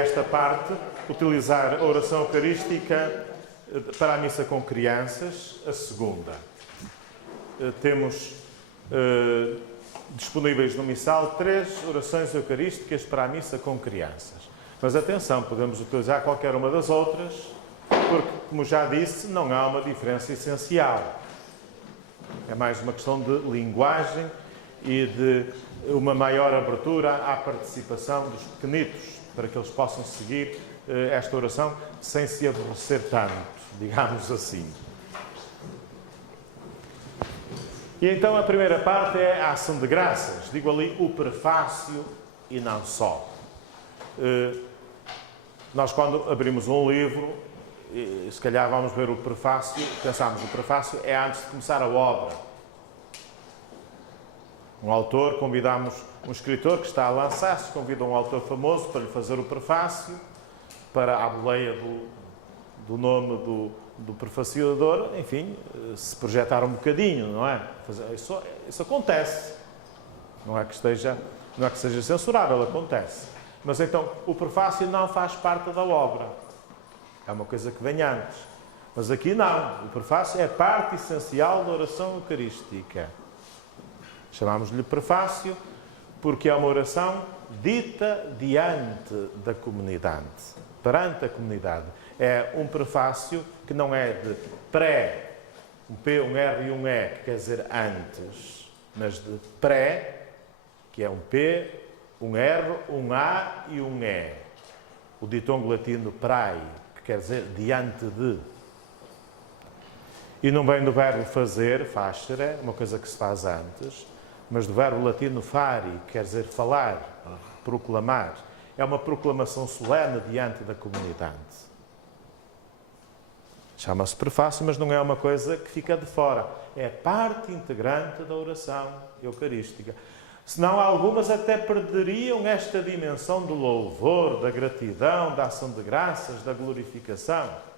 Esta parte, utilizar a oração eucarística para a missa com crianças, a segunda. Temos disponíveis no missal 3 orações eucarísticas para a missa com crianças. Mas atenção, podemos utilizar qualquer uma das outras, porque, como já disse, não há uma diferença essencial. É mais uma questão de linguagem e de uma maior abertura à participação dos pequenitos, para que eles possam seguir esta oração sem se aborrecer tanto, digamos assim. E então a primeira parte é a ação de graças. Digo ali o prefácio e não só. Nós, quando abrimos um livro, se calhar vamos ver o prefácio, pensamos, o prefácio é antes de começar a obra. Um autor, convidamos um escritor que está a lançar-se, convida um autor famoso para lhe fazer o prefácio, para a boleia do nome do prefaciador, enfim, se projetar um bocadinho, não é? Isso acontece. Não é que seja censurável, acontece. Mas então, o prefácio não faz parte da obra. É uma coisa que vem antes. Mas aqui não. O prefácio é parte essencial da oração eucarística. Chamamos-lhe prefácio porque é uma oração dita diante da comunidade, perante a comunidade. É um prefácio que não é de pré, um P, um R e um E, que quer dizer antes, mas de pré, que é um P, um R, um A e um E. O ditongo latino prae, que quer dizer diante de. E não vem do verbo fazer, facere, uma coisa que se faz antes, mas do verbo latino fari, que quer dizer falar, proclamar. É uma proclamação solene diante da comunidade. Chama-se prefácio, mas não é uma coisa que fica de fora. É parte integrante da oração eucarística. Senão, algumas até perderiam esta dimensão do louvor, da gratidão, da ação de graças, da glorificação.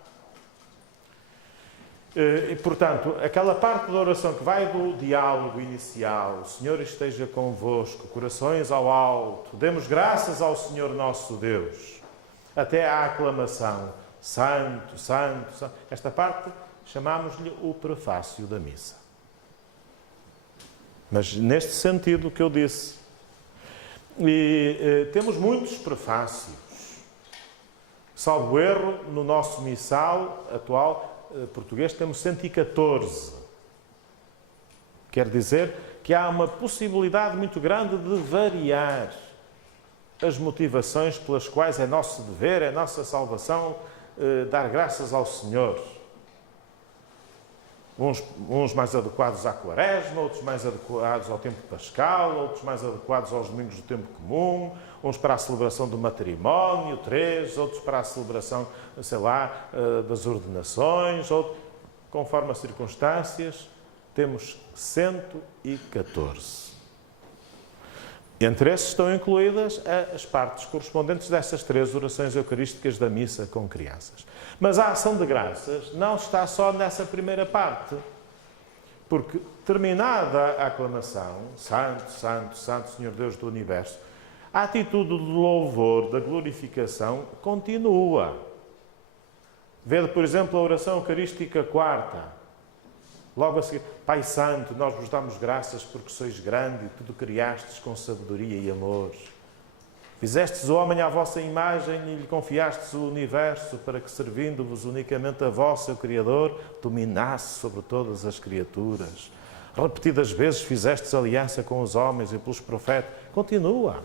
E, portanto, aquela parte da oração que vai do diálogo inicial, o Senhor esteja convosco, corações ao alto, demos graças ao Senhor nosso Deus, até à aclamação, Santo, Santo, Santo. Esta parte chamamos-lhe o prefácio da missa. Mas neste sentido que eu disse. E temos muitos prefácios. Salvo erro, no nosso missal atual português temos 114. Quer dizer que há uma possibilidade muito grande de variar as motivações pelas quais é nosso dever, é nossa salvação, dar graças ao Senhor. Uns mais adequados à quaresma, outros mais adequados ao tempo pascal, outros mais adequados aos domingos do tempo comum, uns para a celebração do matrimónio, 3, outros para a celebração, sei lá, das ordenações, outros, conforme as circunstâncias, temos 114. Entre esses estão incluídas as partes correspondentes destas 3 orações eucarísticas da missa com crianças. Mas a ação de graças não está só nessa primeira parte, porque terminada a aclamação, Santo, Santo, Santo, Senhor Deus do Universo, a atitude do louvor, da glorificação, continua. Vede, por exemplo, a oração eucarística 4. Logo a seguir, Pai Santo, nós vos damos graças porque sois grande e tudo criastes com sabedoria e amor. Fizestes o homem à vossa imagem e lhe confiastes o universo para que, servindo-vos unicamente a vós, seu Criador, dominasse sobre todas as criaturas. Repetidas vezes fizestes aliança com os homens e pelos profetas. Continua.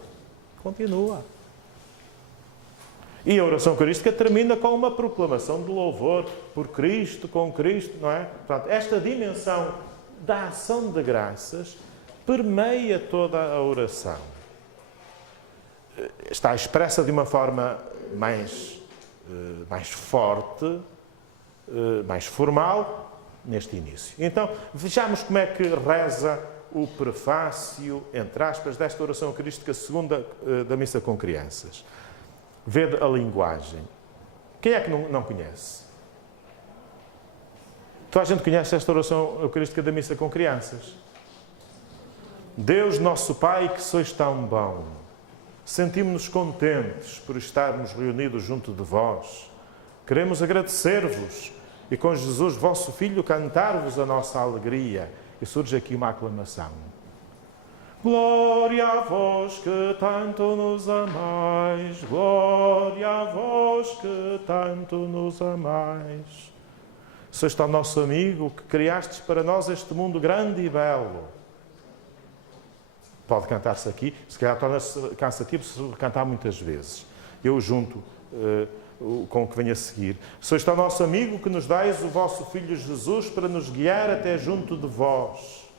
E a oração eucarística termina com uma proclamação de louvor por Cristo, com Cristo, não é? Portanto, esta dimensão da ação de graças permeia toda a oração. Está expressa de uma forma mais forte, mais formal, neste início. Então, vejamos como é que reza o prefácio, entre aspas, desta oração eucarística segunda da missa com crianças. Vede a linguagem. Quem é que não conhece? Toda a gente conhece esta oração eucarística da missa com crianças. Deus, nosso Pai, que sois tão bom, Sentimos-nos contentes por estarmos reunidos junto de vós. Queremos agradecer-vos e com Jesus, vosso Filho, cantar-vos a nossa alegria. E surge aqui uma aclamação. Glória a vós que tanto nos amais, glória a vós que tanto nos amais. Sois o nosso amigo que criastes para nós este mundo grande e belo. Pode cantar-se aqui, se calhar torna-se cansativo se cantar muitas vezes. Eu junto com o que vem a seguir. Sois o nosso amigo que nos dais o vosso Filho Jesus para nos guiar até junto de vós.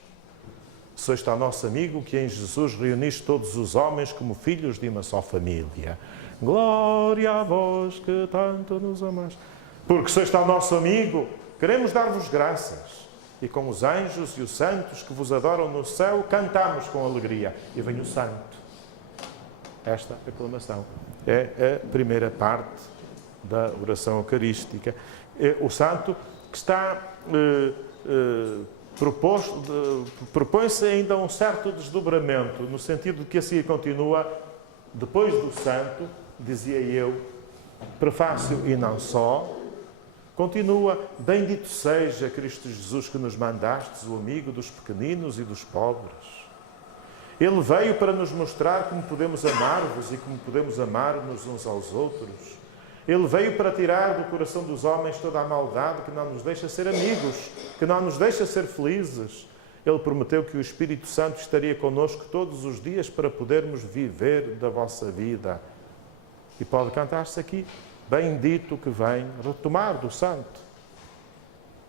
Sois o nosso amigo que em Jesus reuniste todos os homens como filhos de uma só família. Glória a vós que tanto nos amais. Porque sois o nosso amigo, queremos dar-vos graças. E com os anjos e os santos que vos adoram no céu, cantamos com alegria. E vem o santo. Esta aclamação é a primeira parte da oração eucarística. É o santo que está propõe-se ainda um certo desdobramento, no sentido de que assim continua, depois do santo, dizia eu, prefácio e não só, continua, bendito seja Cristo Jesus que nos mandastes, o amigo dos pequeninos e dos pobres. Ele veio para nos mostrar como podemos amar-vos e como podemos amar-nos uns aos outros. Ele veio para tirar do coração dos homens toda a maldade que não nos deixa ser amigos, que não nos deixa ser felizes. Ele prometeu que o Espírito Santo estaria connosco todos os dias para podermos viver da vossa vida. E pode cantar-se aqui, bendito que vem, retomar do santo.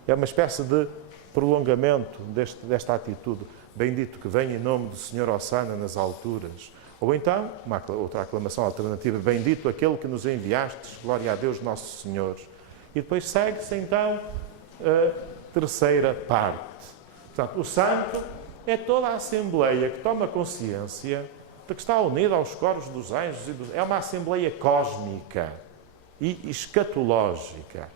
É uma espécie de prolongamento desta atitude. Bendito que vem em nome do Senhor Hosana nas alturas. Ou então, uma outra aclamação alternativa, bendito aquele que nos enviastes, glória a Deus nosso Senhor. E depois segue-se então a terceira parte. Portanto, o santo é toda a Assembleia que toma consciência de que está unida aos coros dos anjos. É uma Assembleia cósmica e escatológica,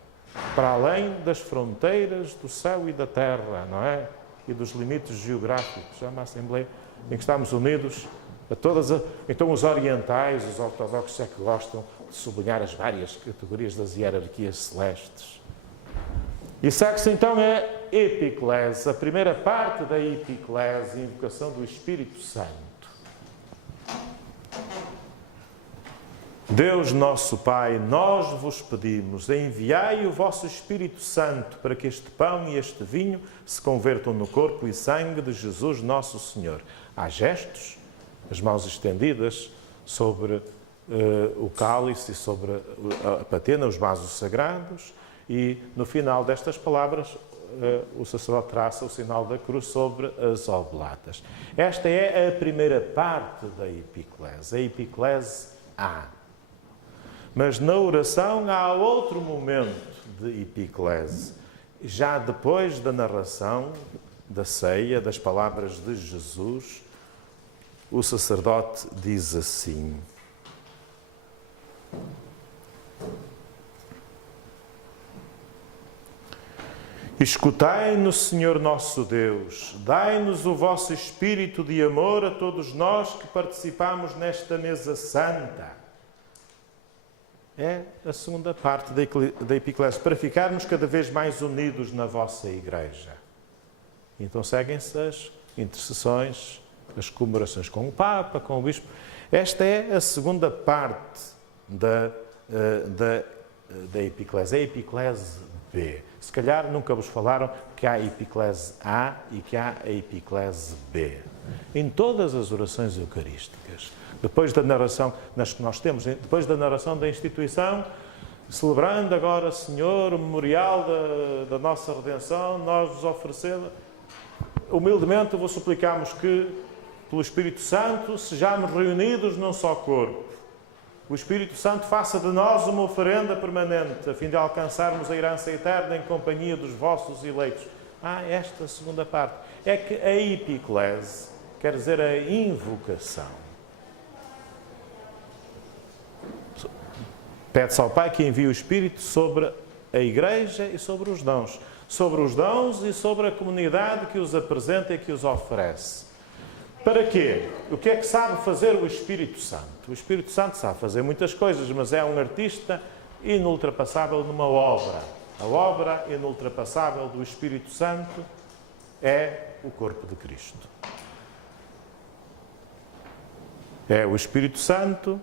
para além das fronteiras do céu e da terra, não é? E dos limites geográficos. É uma Assembleia em que estamos unidos a todas. Então os orientais, os ortodoxos é que gostam de sublinhar as várias categorias das hierarquias celestes. E segue-se então a epiclese, a primeira parte da epiclese, a invocação do Espírito Santo. Deus nosso Pai, nós vos pedimos, enviai o vosso Espírito Santo para que este pão e este vinho se convertam no corpo e sangue de Jesus nosso Senhor. Há gestos, as mãos estendidas sobre o cálice e sobre a patena, os vasos sagrados, e no final destas palavras o sacerdote traça o sinal da cruz sobre as oblatas. Esta é a primeira parte da epiclese, a epiclese A. Mas na oração há outro momento de epiclese, já depois da narração da ceia, das palavras de Jesus, o sacerdote diz assim: escutai-nos, Senhor nosso Deus, dai-nos o vosso espírito de amor a todos nós que participamos nesta mesa santa. É a segunda parte da epiclese, para ficarmos cada vez mais unidos na vossa Igreja. Então seguem-se as intercessões, as comemorações com o Papa, com o Bispo. Esta é a segunda parte da epiclese, a epiclese B. Se calhar nunca vos falaram que há a epiclese A e que há a epiclese B. Em todas as orações eucarísticas, depois da narração, nas que nós temos, depois da narração da instituição, celebrando agora, Senhor, o memorial da nossa redenção, nós vos oferecemos, humildemente vos suplicamos que, pelo Espírito Santo, sejamos reunidos num só corpo. O Espírito Santo faça de nós uma oferenda permanente, a fim de alcançarmos a herança eterna em companhia dos vossos eleitos. Esta segunda parte. É que a epiclese quer dizer a invocação. Pede-se ao Pai que envie o Espírito sobre a Igreja e sobre os dons. Sobre os dons e sobre a comunidade que os apresenta e que os oferece. Para quê? O que é que sabe fazer o Espírito Santo? O Espírito Santo sabe fazer muitas coisas, mas é um artista inultrapassável numa obra. A obra inultrapassável do Espírito Santo é o corpo de Cristo. É o Espírito Santo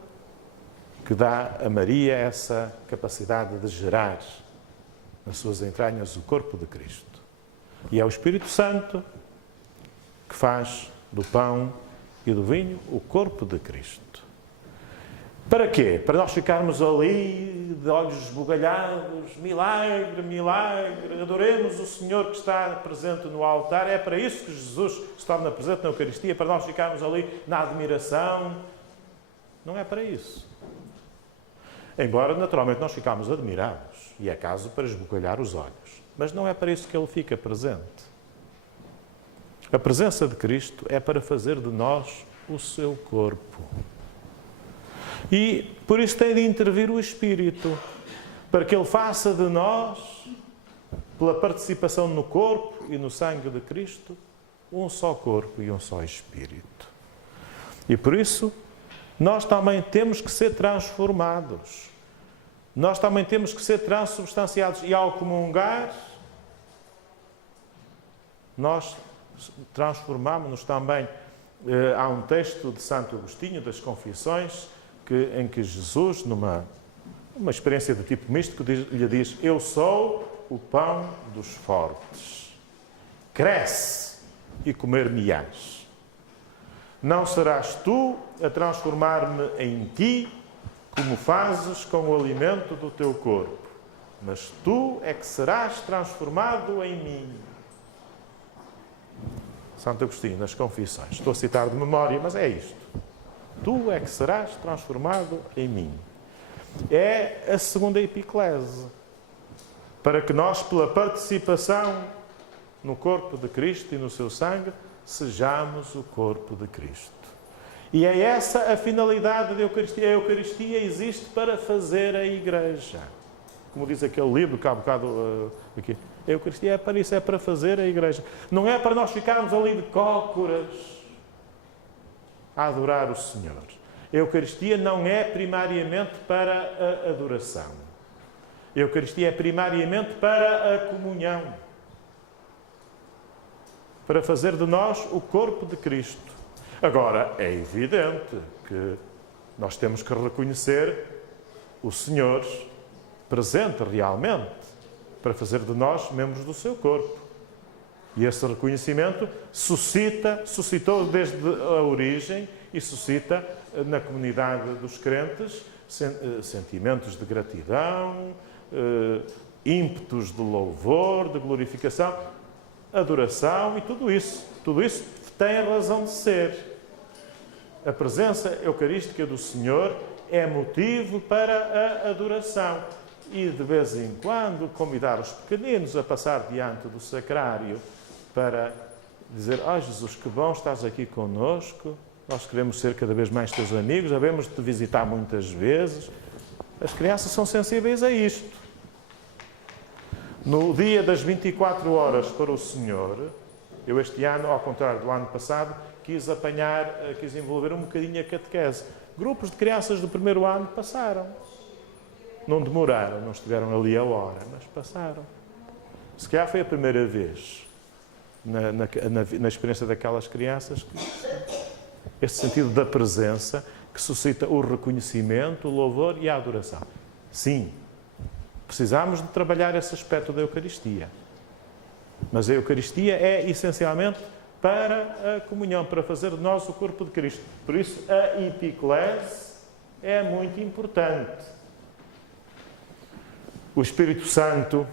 que dá a Maria essa capacidade de gerar nas suas entranhas o corpo de Cristo. E é o Espírito Santo que faz do pão e do vinho o corpo de Cristo. Para quê? Para nós ficarmos ali de olhos esbugalhados, milagre, milagre, adoremos o Senhor que está presente no altar. É para isso que Jesus se torna presente na Eucaristia, para nós ficarmos ali na admiração. Não é para isso. Embora, naturalmente, nós ficamos admirados, e é caso para esbugalhar os olhos. Mas não é para isso que Ele fica presente. A presença de Cristo é para fazer de nós o seu corpo. E por isso tem de intervir o Espírito, para que Ele faça de nós, pela participação no corpo e no sangue de Cristo, um só corpo e um só Espírito. E por isso, nós também temos que ser transformados. Nós também temos que ser transubstanciados. E ao comungar, nós transformamos-nos também. Há um texto de Santo Agostinho, das Confissões, em que Jesus, numa experiência de tipo místico, lhe diz: eu sou o pão dos fortes. Cresce e comer-me-ás. Não serás tu a transformar-me em ti, como fazes com o alimento do teu corpo, mas tu é que serás transformado em mim. Santo Agostinho, nas Confissões. Estou a citar de memória, mas é isto. Tu é que serás transformado em mim. É a segunda epiclese. Para que nós, pela participação no corpo de Cristo e no seu sangue, sejamos o corpo de Cristo. E é essa a finalidade da Eucaristia. A Eucaristia existe para fazer a Igreja. Como diz aquele livro que há bocado aqui. A Eucaristia é para isso, é para fazer a Igreja. Não é para nós ficarmos ali de cócoras a adorar o Senhor. A Eucaristia não é primariamente para a adoração. A Eucaristia é primariamente para a comunhão. Para fazer de nós o corpo de Cristo. Agora, é evidente que nós temos que reconhecer o Senhor presente realmente, para fazer de nós membros do seu corpo. E esse reconhecimento suscitou desde a origem e suscita na comunidade dos crentes sentimentos de gratidão, ímpetos de louvor, de glorificação, adoração e tudo isso. Tudo isso tem a razão de ser. A presença eucarística do Senhor é motivo para a adoração. E de vez em quando convidar os pequeninos a passar diante do sacrário para dizer: ó Jesus, que bom estás aqui conosco, nós queremos ser cada vez mais teus amigos, havemos de te visitar muitas vezes. As crianças são sensíveis a isto. No dia das 24 horas para o Senhor, eu este ano, ao contrário do ano passado, quis envolver um bocadinho a catequese. Grupos de crianças do primeiro ano passaram. Não demoraram, não estiveram ali a hora, mas passaram. Se calhar foi a primeira vez na experiência daquelas crianças este sentido da presença que suscita o reconhecimento, o louvor e a adoração. Sim, precisamos de trabalhar esse aspecto da Eucaristia. Mas a Eucaristia é essencialmente para a comunhão, para fazer de nós o corpo de Cristo. Por isso, a epiclese é muito importante. O Espírito Santo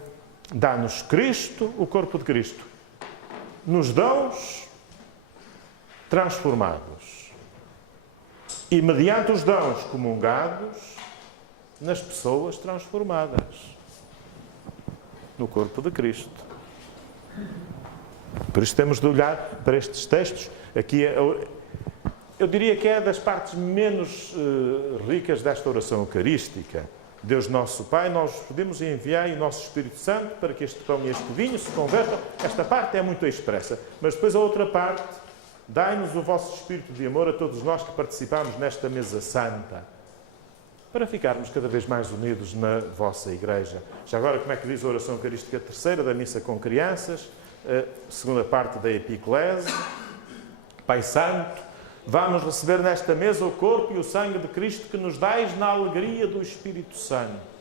dá-nos Cristo, o corpo de Cristo. Nos dons transformados. E mediante os dons comungados, nas pessoas transformadas. No corpo de Cristo. Por isso temos de olhar para estes textos. Aqui eu diria que é das partes menos ricas desta oração eucarística. Deus nosso Pai, nós pedimos e enviai o nosso Espírito Santo para que este pão e este vinho se convertam. Esta parte é muito expressa. Mas depois a outra parte, dai-nos o vosso espírito de amor a todos nós que participamos nesta mesa santa, para ficarmos cada vez mais unidos na vossa Igreja. Já agora, como é que diz a oração eucarística terceira da missa com crianças, segunda parte da Epiclese? Pai Santo, vamos receber nesta mesa o corpo e o sangue de Cristo que nos dais na alegria do Espírito Santo.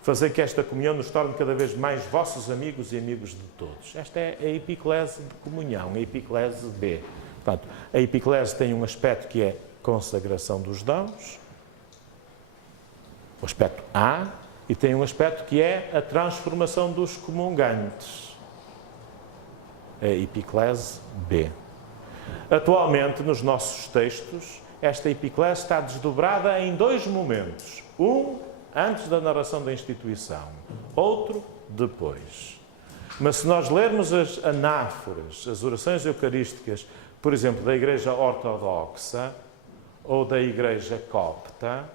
Fazer que esta comunhão nos torne cada vez mais vossos amigos e amigos de todos. Esta é a Epiclese de comunhão, a Epiclese B. Portanto, a Epiclese tem um aspecto que é consagração dos dons, o aspecto A, e tem um aspecto que é a transformação dos comungantes, a Epiclese B. Atualmente, nos nossos textos, esta Epiclese está desdobrada em dois momentos. Um, antes da narração da instituição. Outro, depois. Mas se nós lermos as anáforas, as orações eucarísticas, por exemplo, da Igreja Ortodoxa ou da Igreja Copta,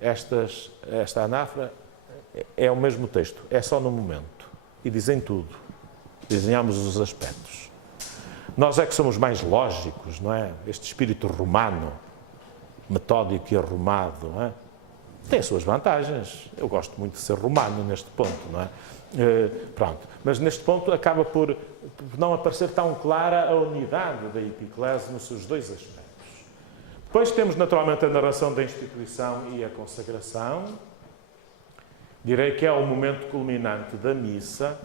esta anáfora é o mesmo texto, é só no momento. E dizem tudo. Dizem ambos os aspectos. Nós é que somos mais lógicos, não é? Este espírito romano, metódico e arrumado, não é? Tem as suas vantagens. Eu gosto muito de ser romano neste ponto, não é? Pronto. Mas neste ponto acaba por não aparecer tão clara a unidade da Epiclese nos seus dois aspectos. Depois temos naturalmente a narração da instituição e a consagração. Direi que é o momento culminante da missa,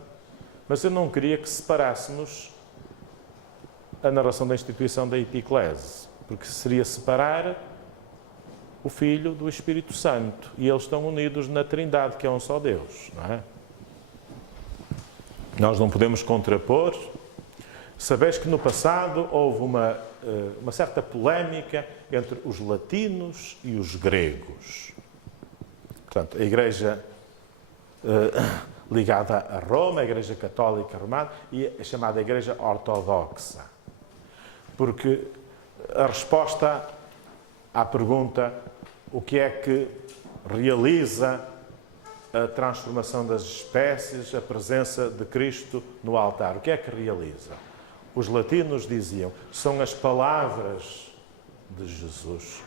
mas eu não queria que separássemos a narração da instituição da Epiclese, porque seria separar o Filho do Espírito Santo, e eles estão unidos na Trindade, que é um só Deus, não é? Nós não podemos contrapor. Sabeis que no passado houve uma certa polémica entre os latinos e os gregos. Portanto, a Igreja ligada a Roma, a Igreja Católica Romana, e a chamada Igreja Ortodoxa. Porque a resposta à pergunta o que é que realiza a transformação das espécies, a presença de Cristo no altar, o que é que realiza? Os latinos diziam, são as palavras de Jesus,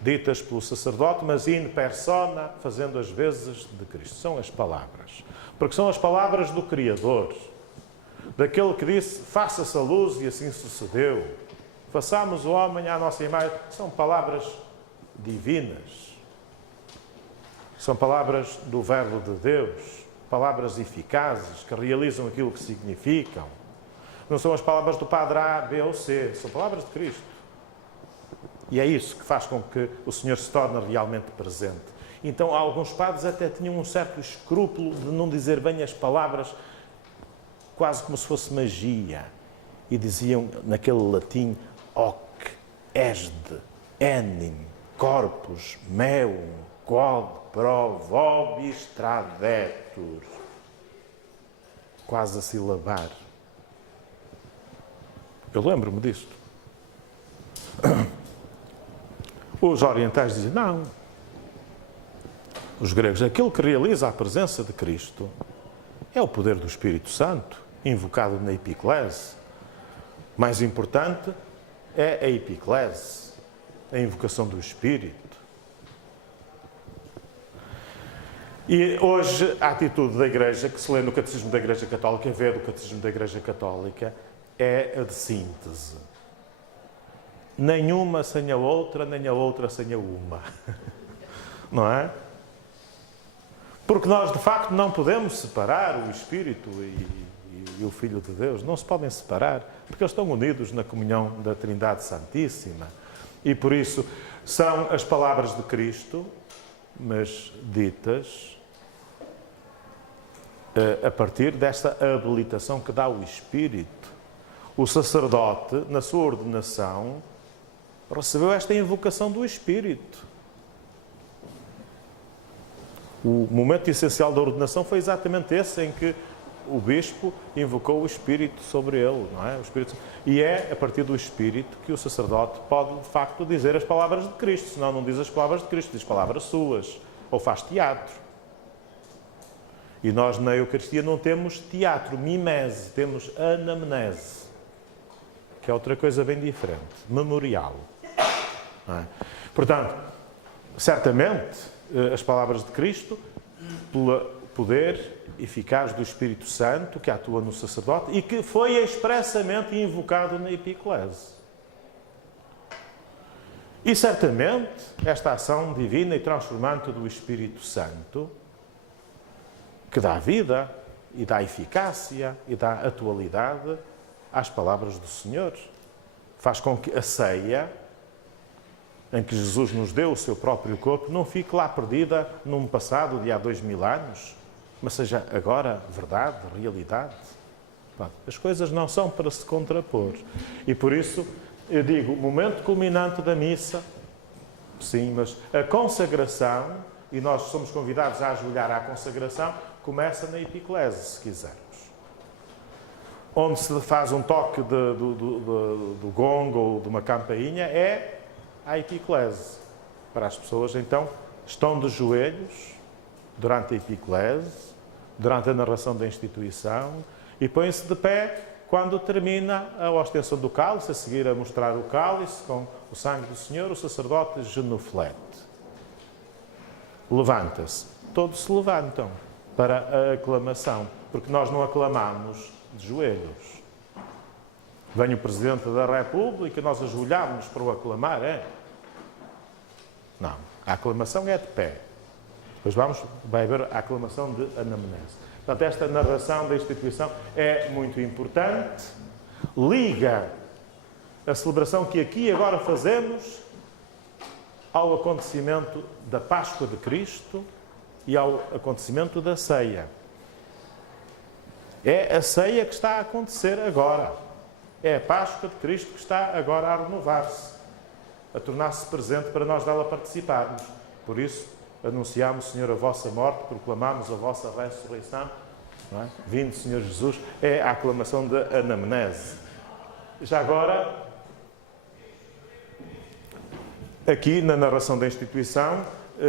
ditas pelo sacerdote, mas in persona, fazendo as vezes de Cristo. São as palavras. Porque são as palavras do Criador, daquele que disse, faça-se a luz, e assim sucedeu. Façamos o homem à nossa imagem. São palavras divinas. São palavras do Verbo de Deus, palavras eficazes, que realizam aquilo que significam. Não são as palavras do Padre A, B ou C, são palavras de Cristo. E é isso que faz com que o Senhor se torne realmente presente. Então, alguns padres até tinham um certo escrúpulo de não dizer bem as palavras, quase como se fosse magia. E diziam naquele latim, hoc, est, enim, corpus, meum, quod pro vobis tradetur. Quase a silabar. Eu lembro-me disto. Os orientais dizem, não. Os gregos, aquele que realiza a presença de Cristo é o poder do Espírito Santo, invocado na Epiclese. Mais importante é a Epiclese, a invocação do Espírito. E hoje a atitude da Igreja, que se lê no Catecismo da Igreja Católica, vê do Catecismo da Igreja Católica, é a de síntese. Nenhuma sem a outra, nem a outra sem a uma. Não é? Porque nós, de facto, não podemos separar o Espírito e o Filho de Deus. Não se podem separar, porque eles estão unidos na comunhão da Trindade Santíssima. E, por isso, são as palavras de Cristo, mas ditas a partir desta habilitação que dá o Espírito. O sacerdote, na sua ordenação, recebeu esta invocação do Espírito. O momento essencial da ordenação foi exatamente esse, em que o bispo invocou o Espírito sobre ele, não é? O Espírito... E é a partir do Espírito que o sacerdote pode, de facto, dizer as palavras de Cristo. Senão não diz as palavras de Cristo, diz palavras suas. Ou faz teatro. E nós, na Eucaristia, não temos teatro, mimese, temos anamnese. que é outra coisa bem diferente. Memorial. Não é? Portanto, certamente, as palavras de Cristo, pelo poder eficaz do Espírito Santo, que atua no sacerdote e que foi expressamente invocado na epiclese. E certamente, esta ação divina e transformante do Espírito Santo, que dá vida e dá eficácia e dá atualidade às palavras do Senhor, faz com que a ceia, em que Jesus nos deu o seu próprio corpo, não fique lá perdida num passado de há 2000 anos, mas seja agora verdade, realidade. Bom, as coisas não são para se contrapor. E por isso, eu digo, o momento culminante da missa, sim, mas a consagração, e nós somos convidados a ajoelhar à consagração, começa na epiclese, se quisermos. Onde se faz um toque do gongo ou de uma campainha é a epiclese. Para as pessoas, então, estão de joelhos durante a epiclese, durante a narração da instituição, e põem-se de pé quando termina a ostensão do cálice, a seguir a mostrar o cálice com o sangue do Senhor, o sacerdote genuflete. Levanta-se. Todos se levantam para a aclamação, porque nós não aclamamos de joelhos. Vem o Presidente da República e nós ajoelhamos para o aclamar, é? Não. A aclamação é de pé. Depois vai haver a aclamação de anamnese. Portanto, esta narração da instituição é muito importante, liga a celebração que aqui e agora fazemos ao acontecimento da Páscoa de Cristo e ao acontecimento da ceia. É a ceia que está a acontecer agora. É a Páscoa de Cristo que está agora a renovar-se, a tornar-se presente para nós dela participarmos. Por isso, anunciamos, Senhor, a vossa morte, proclamamos a vossa ressurreição. Não é? Vindo, Senhor Jesus, é a aclamação da anamnese. Já agora, aqui na narração da instituição,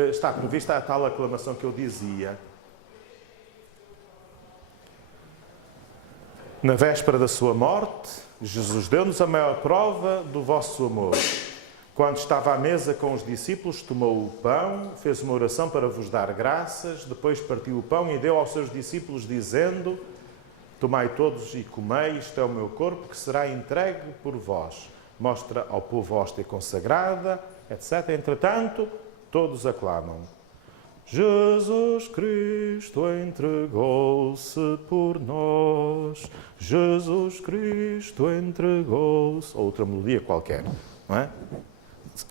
está prevista a tal aclamação que eu dizia. Na véspera da sua morte, Jesus deu-nos a maior prova do vosso amor. Quando estava à mesa com os discípulos, tomou o pão, fez uma oração para vos dar graças, depois partiu o pão e deu aos seus discípulos, dizendo: tomai todos e comei, isto é o meu corpo, que será entregue por vós. Mostra ao povo a hóstia consagrada, etc. Entretanto, todos aclamam: Jesus Cristo entregou-se por nós. Jesus Cristo entregou-se. Ou outra melodia qualquer, não é?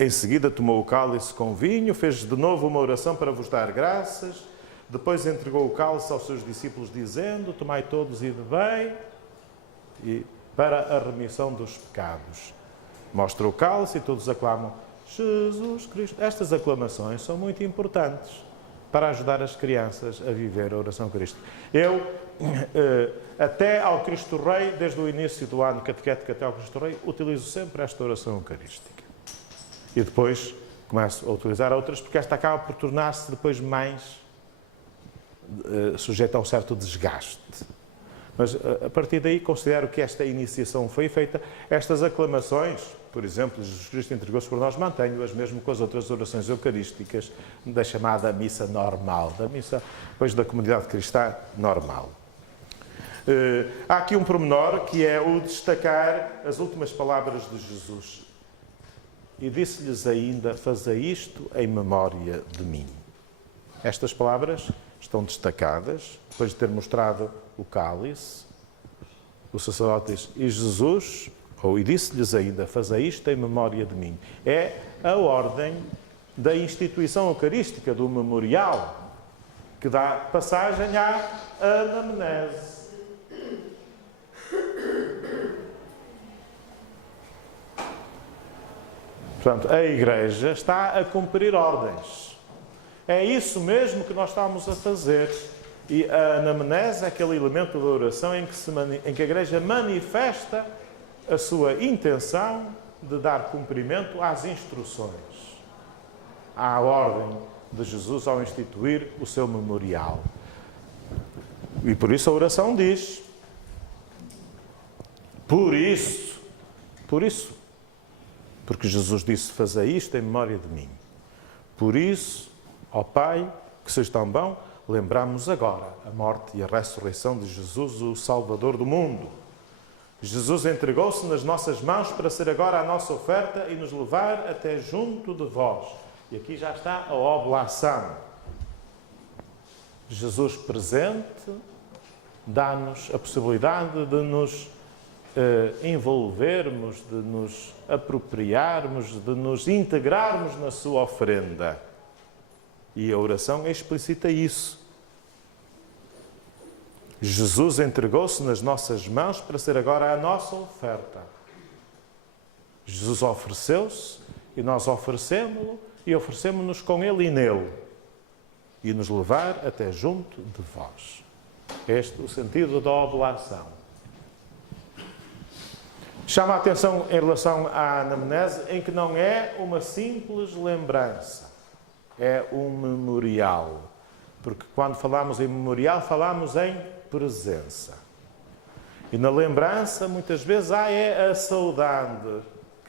Em seguida tomou o cálice com vinho, fez de novo uma oração para vos dar graças, depois entregou o cálice aos seus discípulos, dizendo: tomai todos e bebei, e para a remissão dos pecados. Mostra o cálice e todos aclamam: Jesus Cristo. Estas aclamações são muito importantes para ajudar as crianças a viver a oração eucarística. Eu, até ao Cristo Rei, desde o início do ano catequético até ao Cristo Rei, utilizo sempre esta oração eucarística. E depois começo a utilizar outras, porque esta acaba por tornar-se depois mais sujeita a um certo desgaste. Mas, a partir daí, considero que esta iniciação foi feita. Estas aclamações, por exemplo, Jesus Cristo entregou-se por nós, mantenho-as mesmo com as outras orações eucarísticas da chamada missa normal, da missa, depois, da comunidade cristã normal. Há aqui um pormenor, que é o destacar as últimas palavras de Jesus. E disse-lhes ainda: fazei isto em memória de mim. Estas palavras estão destacadas, depois de ter mostrado o cálice. O sacerdote diz: e Jesus, e disse-lhes ainda: fazei isto em memória de mim. É a ordem da instituição eucarística, do memorial, que dá passagem à anamnese. Portanto, a Igreja está a cumprir ordens. É isso mesmo que nós estamos a fazer. E a anamnese é aquele elemento da oração em que a Igreja manifesta a sua intenção de dar cumprimento às instruções, à ordem de Jesus ao instituir o seu memorial. E por isso a oração diz: por isso, Por isso, porque Jesus disse, fazei isto em memória de mim. Por isso, ó Pai, que sois tão bom, lembramos agora a morte e a ressurreição de Jesus, o Salvador do mundo. Jesus entregou-se nas nossas mãos para ser agora a nossa oferta e nos levar até junto de vós. E aqui já está a oblação. Jesus presente dá-nos a possibilidade de nos envolvermos, de nos apropriarmos, de nos integrarmos na sua oferenda. E a oração explicita isso. Jesus entregou-se nas nossas mãos para ser agora a nossa oferta. Jesus ofereceu-se e nós oferecemos-lo e oferecemos-nos com Ele e nele. E nos levar até junto de vós. Este é o sentido da oblação. Chama a atenção em relação à anamnese, em que não é uma simples lembrança, é um memorial. Porque quando falamos em memorial, falamos em presença. E na lembrança, muitas vezes, há a saudade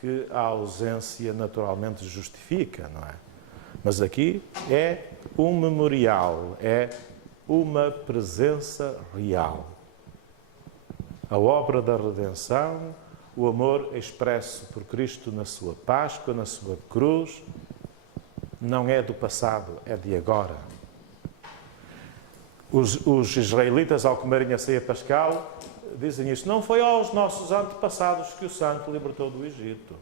que a ausência naturalmente justifica, não é? Mas aqui é um memorial, é uma presença real. A obra da redenção, o amor expresso por Cristo na sua Páscoa, na sua cruz, não é do passado, é de agora. Os israelitas, ao comerem a ceia pascal, dizem isso. Não foi aos nossos antepassados que o Santo libertou do Egito.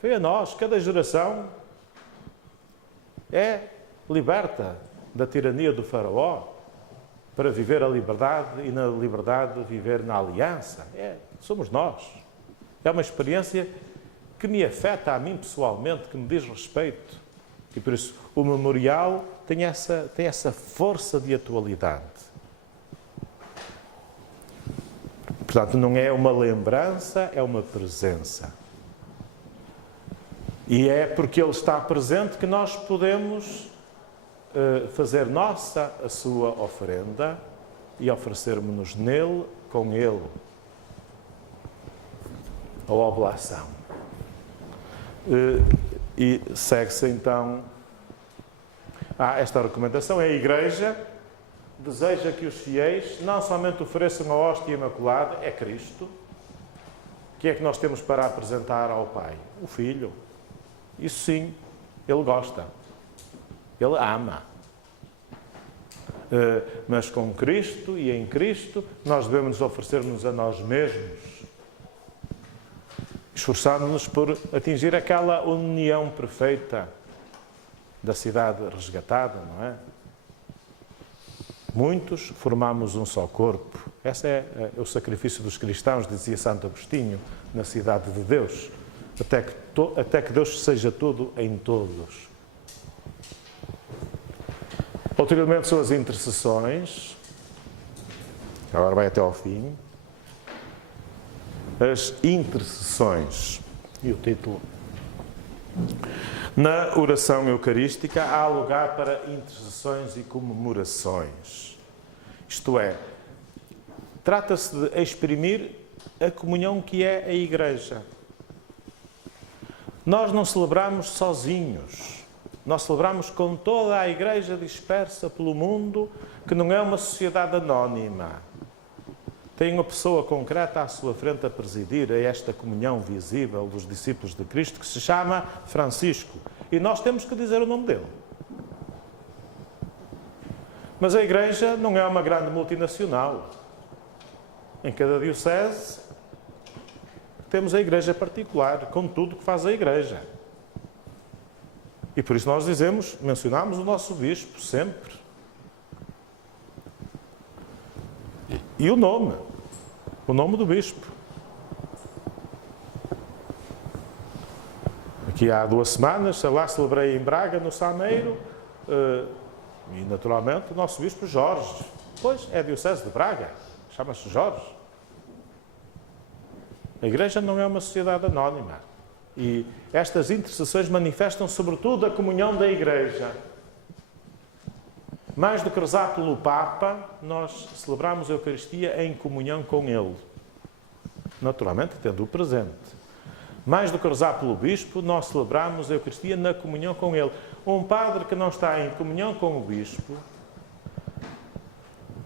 Foi a nós. Cada geração é liberta da tirania do faraó para viver a liberdade e na liberdade viver na aliança. Somos nós. É uma experiência que me afeta a mim pessoalmente, que me diz respeito. E por isso o memorial tem essa força de atualidade. Portanto, não é uma lembrança, é uma presença. E é porque Ele está presente que nós podemos fazer nossa a sua oferenda e oferecermos-nos nele, com Ele. A oblação. E segue-se então esta recomendação. A Igreja deseja que os fiéis não somente ofereçam a hóstia imaculada, é Cristo. Quem é que nós temos para apresentar ao Pai? O Filho. Isso sim, Ele gosta. Ele ama. Mas com Cristo e em Cristo nós devemos oferecer-nos a nós mesmos, esforçando-nos por atingir aquela união perfeita da cidade resgatada, não é? Muitos formamos um só corpo. Esse é o sacrifício dos cristãos, dizia Santo Agostinho, na cidade de Deus, até que Deus seja tudo em todos. Ulteriormente são as intercessões, agora vai até ao fim. As intercessões. E o título. Na oração eucarística há lugar para intercessões e comemorações. Isto é, trata-se de exprimir a comunhão que é a Igreja. Nós não celebramos sozinhos. Nós celebramos com toda a Igreja dispersa pelo mundo, que não é uma sociedade anónima. Tem uma pessoa concreta à sua frente a presidir a esta comunhão visível dos discípulos de Cristo, que se chama Francisco. E nós temos que dizer o nome dele. Mas a Igreja não é uma grande multinacional. Em cada diocese temos a Igreja particular, com tudo que faz a Igreja. E por isso nós mencionamos o nosso bispo sempre. E o nome do bispo. Aqui há 2 semanas, lá celebrei em Braga, no Sameiro, e naturalmente o nosso bispo Jorge. Pois, é a diocese de Braga, chama-se Jorge. A Igreja não é uma sociedade anónima. E estas intercessões manifestam sobretudo a comunhão da Igreja. Mais do que rezar pelo Papa, nós celebramos a Eucaristia em comunhão com Ele. Naturalmente, tendo-o presente. Mais do que rezar pelo bispo, nós celebramos a Eucaristia na comunhão com ele. Um padre que não está em comunhão com o bispo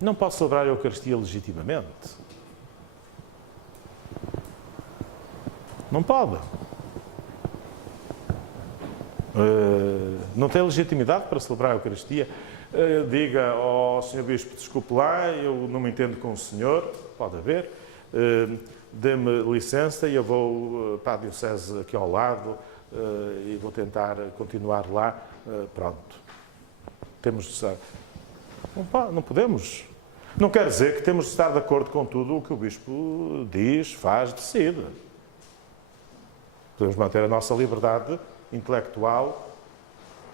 não pode celebrar a Eucaristia legitimamente. Não pode. Não tem legitimidade para celebrar a Eucaristia. Diga ao Sr. Bispo, desculpe lá, eu não me entendo com o senhor, pode haver, dê-me licença e eu vou para a diocese aqui ao lado e vou tentar continuar lá. Pronto. Temos de estar... Não podemos. Não quer dizer que temos de estar de acordo com tudo o que o Bispo diz, faz, decide. Podemos manter a nossa liberdade intelectual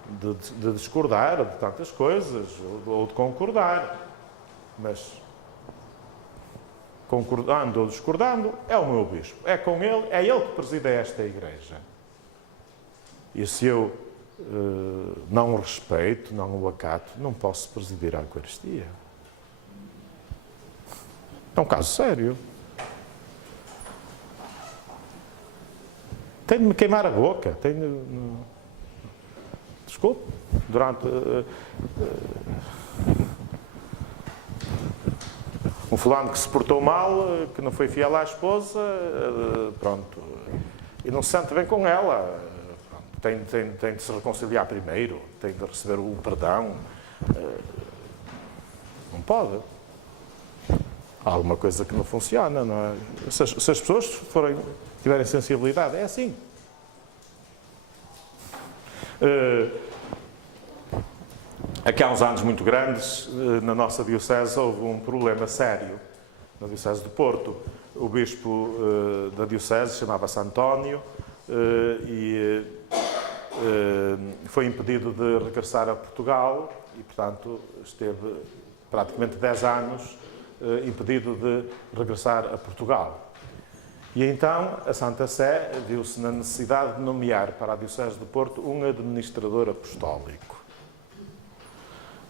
de discordar de tantas coisas, ou de concordar. Mas, concordando ou discordando, é o meu Bispo. É com ele, é ele que preside esta Igreja. E se eu não o respeito, não o acato, não posso presidir a Eucaristia. É um caso sério. Tenho de me queimar a boca. Desculpe. Durante... um fulano que se portou mal, que não foi fiel à esposa, pronto. E não se sente bem com ela. Tem de se reconciliar primeiro. Tem de receber o perdão. Não pode. Há alguma coisa que não funciona, não é? Se as pessoas tiverem sensibilidade, é assim. Aqui há uns anos muito grandes, na nossa diocese, houve um problema sério, na diocese de Porto. O bispo da diocese chamava-se António e foi impedido de regressar a Portugal e, portanto, esteve praticamente 10 anos impedido de regressar a Portugal. E então a Santa Sé viu-se na necessidade de nomear para a Diocese de Porto um administrador apostólico.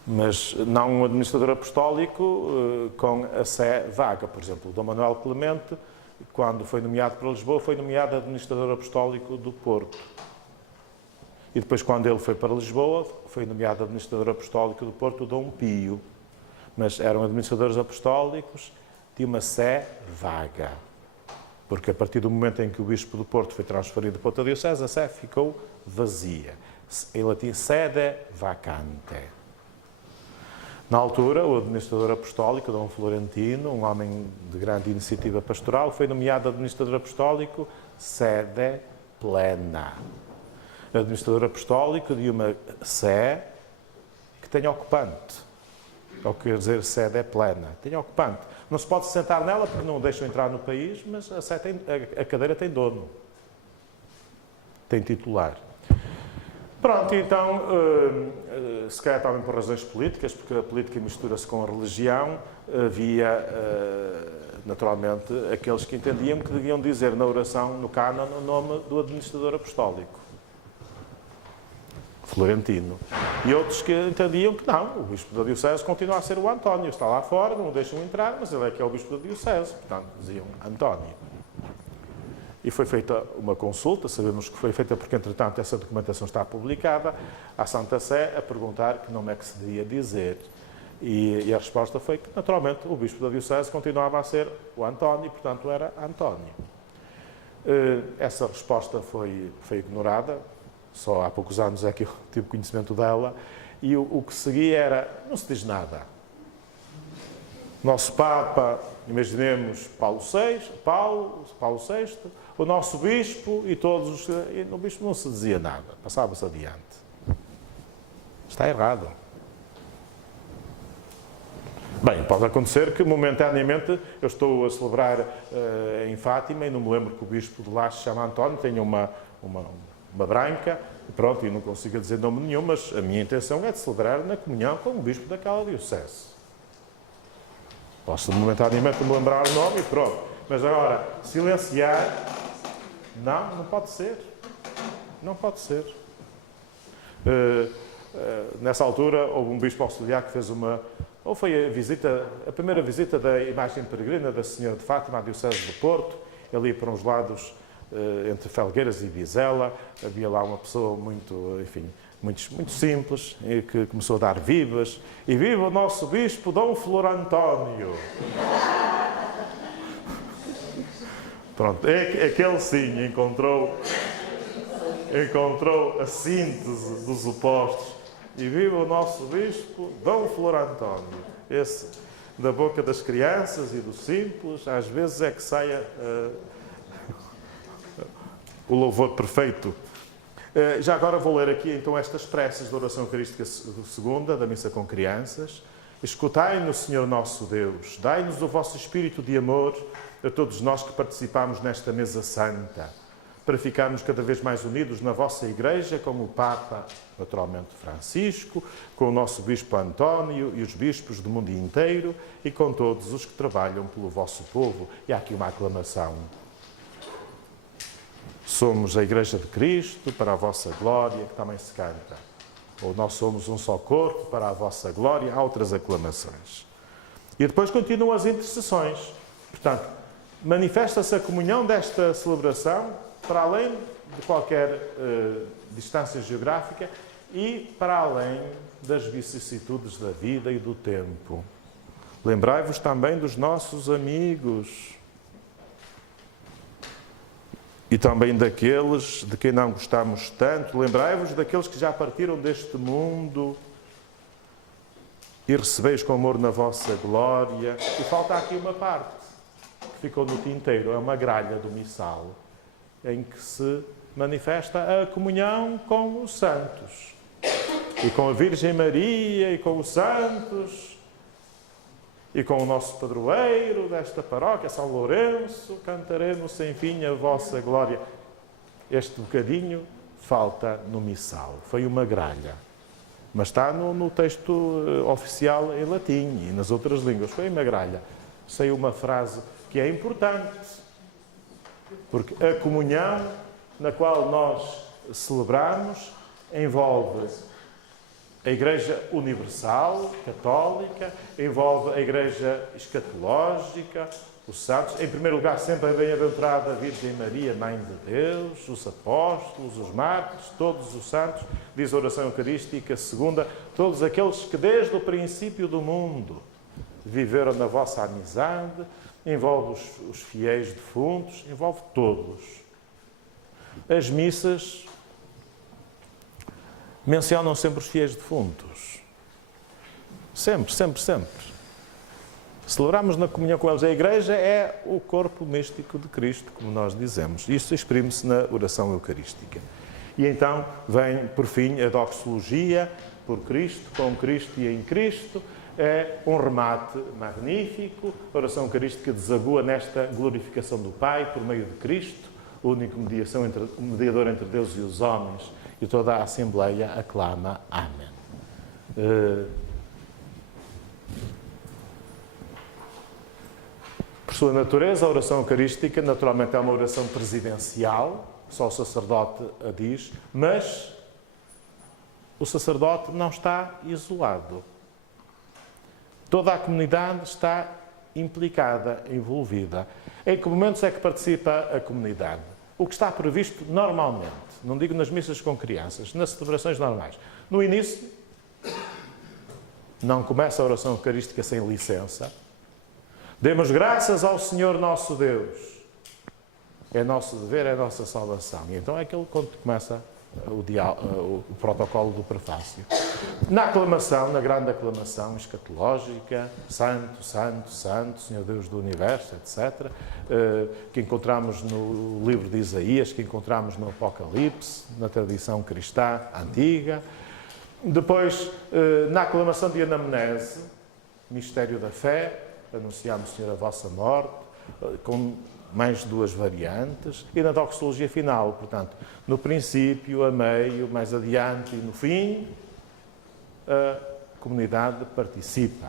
Mas não um administrador apostólico com a sé vaga. Por exemplo, o Dom Manuel Clemente, quando foi nomeado para Lisboa, foi nomeado administrador apostólico do Porto. E depois, quando ele foi para Lisboa, foi nomeado administrador apostólico do Porto, o Dom Pio. Mas eram administradores apostólicos de uma sé vaga. Porque a partir do momento em que o Bispo do Porto foi transferido para outra diocese, a sé ficou vazia. Em latim, sede vacante. Na altura, o administrador apostólico, Dom Florentino, um homem de grande iniciativa pastoral, foi nomeado administrador apostólico sede plena. Administrador apostólico de uma sé que tenha ocupante. Ou quer dizer, sede é plena. Tem ocupante. Não se pode sentar nela porque não o deixam entrar no país, mas a cadeira tem dono. Tem titular. Pronto, então, se calhar também por razões políticas, porque a política mistura-se com a religião, havia, naturalmente, aqueles que entendiam que deviam dizer na oração, no cânon, o nome do administrador apostólico. Florentino. E outros que entendiam que não, o Bispo da Diocese continua a ser o António, está lá fora, não o deixam entrar, mas ele é que é o Bispo da Diocese, portanto, diziam António. E foi feita uma consulta, sabemos que foi feita porque, entretanto, essa documentação está publicada, à Santa Sé, a perguntar que nome é que se devia dizer. E a resposta foi que, naturalmente, o Bispo da Diocese continuava a ser o António, e, portanto, era António. Essa resposta foi ignorada. Só há poucos anos é que eu tive conhecimento dela, e o que seguia era, não se diz nada. Nosso Papa, imaginemos Paulo VI, o nosso Bispo e todos os... E no Bispo não se dizia nada, passava-se adiante. Está errado. Bem, pode acontecer que momentaneamente eu estou a celebrar em Fátima e não me lembro que o Bispo de lá se chama António, tenha uma branca, pronto, e não consigo dizer nome nenhum, mas a minha intenção é de celebrar na comunhão com o Bispo daquela diocese. Posso momentaneamente me lembrar o nome e pronto. Mas agora, silenciar, não pode ser. Não pode ser. Nessa altura, houve um Bispo auxiliar que fez ou foi a primeira visita da imagem peregrina da Senhora de Fátima, à Diocese de Porto, ali para uns lados entre Felgueiras e Vizela, havia lá uma pessoa muito, enfim, muito simples, que começou a dar vivas. E viva o nosso bispo Dom Flor António! Pronto, aquele sim encontrou a síntese dos opostos. E viva o nosso bispo Dom Flor António! Esse, da boca das crianças e dos simples, às vezes é que saia o louvor perfeito. Já agora vou ler aqui então estas preces da oração eucarística segunda, da missa com crianças. Escutai-nos, Senhor nosso Deus, dai-nos o vosso espírito de amor a todos nós que participamos nesta mesa santa, para ficarmos cada vez mais unidos na vossa Igreja, com o Papa, naturalmente Francisco, com o nosso Bispo António e os bispos do mundo inteiro e com todos os que trabalham pelo vosso povo. E há aqui uma aclamação. Somos a Igreja de Cristo para a vossa glória, que também se canta. Ou nós somos um só corpo para a vossa glória, há outras aclamações. E depois continuam as intercessões. Portanto, manifesta-se a comunhão desta celebração para além de qualquer distância geográfica e para além das vicissitudes da vida e do tempo. Lembrai-vos também dos nossos amigos e também daqueles de quem não gostamos tanto. Lembrai-vos daqueles que já partiram deste mundo e recebeis com amor na vossa glória. E falta aqui uma parte que ficou no tinteiro, é uma gralha do missal, em que se manifesta a comunhão com os santos. E com a Virgem Maria, e com os santos, e com o nosso padroeiro desta paróquia, São Lourenço, cantaremos sem fim a vossa glória. Este bocadinho falta no missal. Foi uma gralha. Mas está no texto oficial em latim e nas outras línguas. Foi uma gralha. Sei uma frase que é importante. Porque a comunhão na qual nós celebramos envolve a Igreja Universal, Católica, envolve a Igreja Escatológica, os santos, em primeiro lugar sempre a bem-aventurada Virgem Maria, Mãe de Deus, os apóstolos, os mártires, todos os santos, diz a oração eucarística segunda, todos aqueles que desde o princípio do mundo viveram na vossa amizade, envolve os fiéis defuntos, envolve todos. As missas mencionam sempre os fiéis defuntos. Sempre, sempre, sempre. Celebramos na comunhão com eles. A Igreja é o corpo místico de Cristo, como nós dizemos. Isso exprime-se na oração eucarística. E então vem, por fim, a doxologia por Cristo, com Cristo e em Cristo. É um remate magnífico. A oração eucarística desagua nesta glorificação do Pai por meio de Cristo, o único mediador entre Deus e os homens. E toda a Assembleia aclama Amém. Por sua natureza, a oração eucarística naturalmente é uma oração presidencial, só o sacerdote a diz, mas o sacerdote não está isolado. Toda a comunidade está implicada, envolvida. Em que momentos é que participa a comunidade? O que está previsto normalmente, não digo nas missas com crianças, nas celebrações normais. No início, não começa a oração eucarística sem licença. Demos graças ao Senhor nosso Deus. É nosso dever, é nossa salvação. E então é aquele quando começa o protocolo do prefácio. Na aclamação, na grande aclamação escatológica, Santo, Santo, Santo, Senhor Deus do Universo, etc., que encontramos no livro de Isaías, que encontramos no Apocalipse, na tradição cristã antiga. Depois, na aclamação de anamnese, mistério da fé, anunciamos, Senhor, a vossa morte, com mais duas variantes, e na doxologia final, portanto, no princípio, a meio, mais adiante e no fim, a comunidade participa.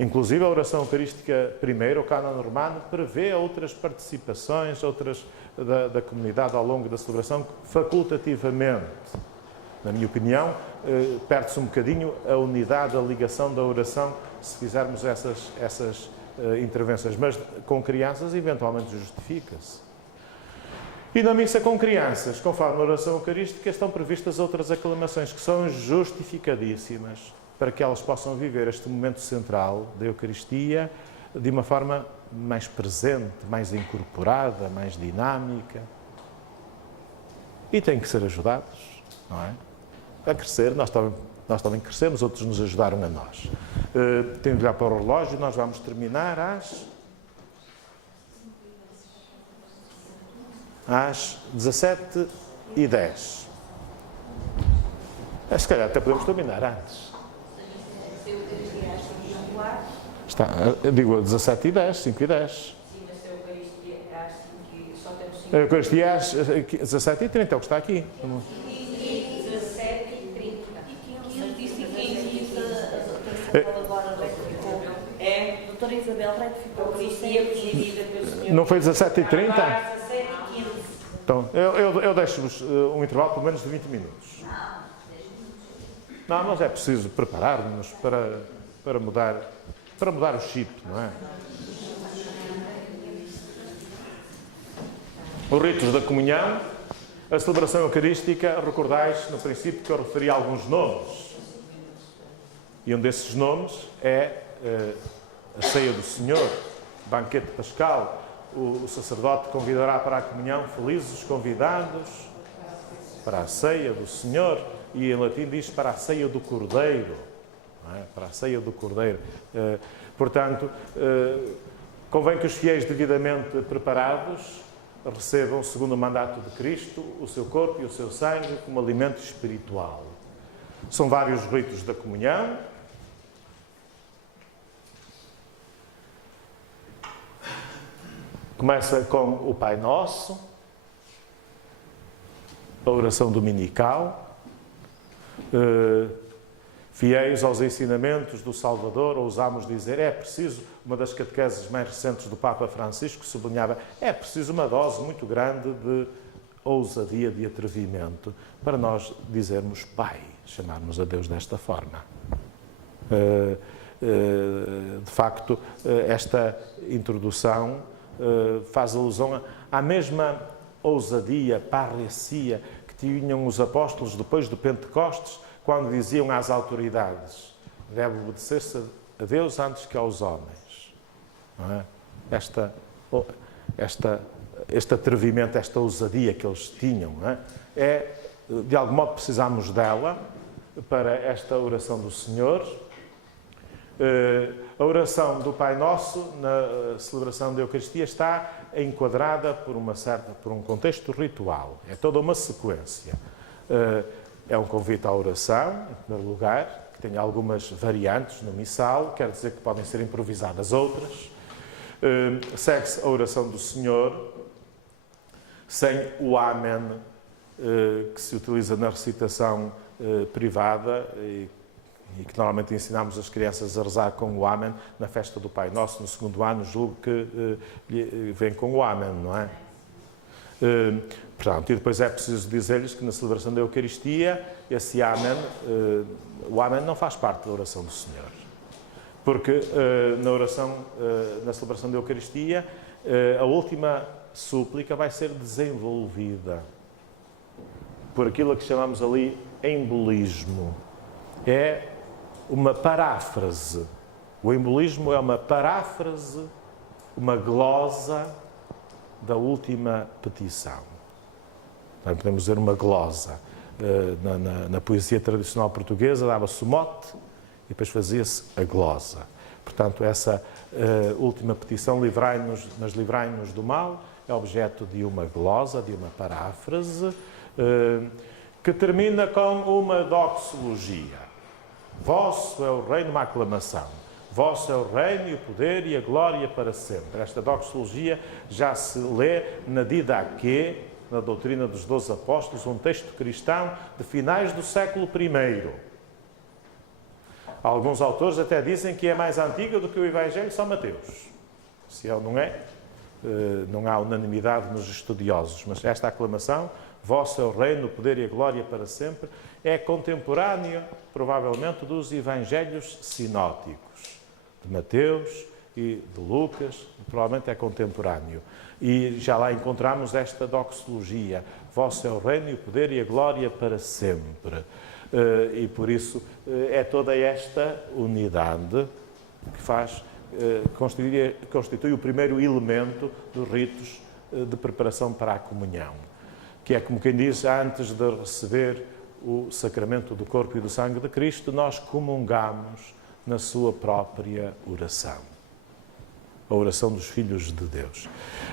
Inclusive, a oração eucarística primeiro, o cânon romano, prevê outras participações, outras da comunidade ao longo da celebração, facultativamente. Na minha opinião, perde-se um bocadinho a unidade, a ligação da oração, se fizermos essas intervenções, mas com crianças eventualmente justifica-se. E na missa com crianças, conforme a oração eucarística, estão previstas outras aclamações que são justificadíssimas para que elas possam viver este momento central da Eucaristia de uma forma mais presente, mais incorporada, mais dinâmica. E têm que ser ajudados, não é? A crescer, nós também crescemos, outros nos ajudaram a nós. Tenho de olhar para o relógio, nós vamos terminar às 17h10. Se calhar até podemos terminar antes. Eu digo 17h10, 5h10. Sim, mas se a Eucaristia é às 5h, só temos 5h. A Eucaristia é às 17h30, é o que está aqui. 17h30. Mas disse que agora retificou. É, Doutora Isabel a retificou. Eucaristia presidida pelo Senhor. Não foi 17h30? Agora às 17h15. Então, eu deixo-vos um intervalo pelo menos de 20 minutos. Não, mas é preciso preparar-nos para mudar o chip, não é? Os ritos da comunhão, a celebração eucarística, recordais no princípio que eu referi a alguns nomes. E um desses nomes é a ceia do Senhor, banquete pascal. O sacerdote convidará para a comunhão felizes os convidados para a ceia do Senhor, e em latim diz para a ceia do Cordeiro, não é? Para a ceia do Cordeiro. Portanto, convém que os fiéis devidamente preparados recebam, segundo o mandato de Cristo, o seu corpo e o seu sangue como alimento espiritual. São vários ritos da comunhão. Começa com o Pai Nosso, a oração dominical, fiéis aos ensinamentos do Salvador, ousamos dizer, é preciso, uma das catequeses mais recentes do Papa Francisco sublinhava, é preciso uma dose muito grande de ousadia, de atrevimento, para nós dizermos Pai, chamarmos a Deus desta forma. De facto, esta introdução faz alusão à mesma ousadia, parresia que tinham os apóstolos depois do Pentecostes, quando diziam às autoridades: deve obedecer-se a Deus antes que aos homens. Não é? Este atrevimento, esta ousadia que eles tinham, não é? De algum modo precisamos dela para esta oração do Senhor. A oração do Pai Nosso na celebração da Eucaristia está enquadrada por um contexto ritual. É toda uma sequência. É um convite à oração, em primeiro lugar, que tem algumas variantes no missal, quer dizer que podem ser improvisadas outras. Segue-se a oração do Senhor, sem o Amém, que se utiliza na recitação privada e que normalmente ensinamos as crianças a rezar com o Amém na festa do Pai Nosso, no segundo ano, julgo que vem com o Amém, não é? Portanto, e depois é preciso dizer-lhes que na celebração da Eucaristia, esse Amém, o Amém não faz parte da oração do Senhor. Porque na celebração da Eucaristia, a última súplica vai ser desenvolvida por aquilo que chamamos ali embolismo. É uma paráfrase. O embolismo é uma paráfrase, uma glosa da última petição. Então, podemos dizer uma glosa. Na poesia tradicional portuguesa dava-se o mote e depois fazia-se a glosa. Portanto, essa última petição, livrai-nos do mal, é objeto de uma glosa, de uma paráfrase, que termina com uma doxologia. Vosso é o reino, uma aclamação. Vosso é o reino e o poder e a glória para sempre. Esta doxologia já se lê na Didaquê, na doutrina dos 12 apóstolos, um texto cristão de finais do século I. Alguns autores até dizem que é mais antiga do que o Evangelho de São Mateus. Se não é, não há unanimidade nos estudiosos, mas esta aclamação, vosso é o reino, o poder e a glória para sempre, é contemporânea, provavelmente, dos Evangelhos sinóticos, de Mateus e de Lucas, provavelmente é contemporâneo. E já lá encontramos esta doxologia: vosso é o reino e o poder e a glória para sempre. E por isso é toda esta unidade que faz, constitui o primeiro elemento dos ritos de preparação para a comunhão, que é como quem diz, antes de receber o sacramento do corpo e do sangue de Cristo, nós comungamos na sua própria oração. A oração dos filhos de Deus.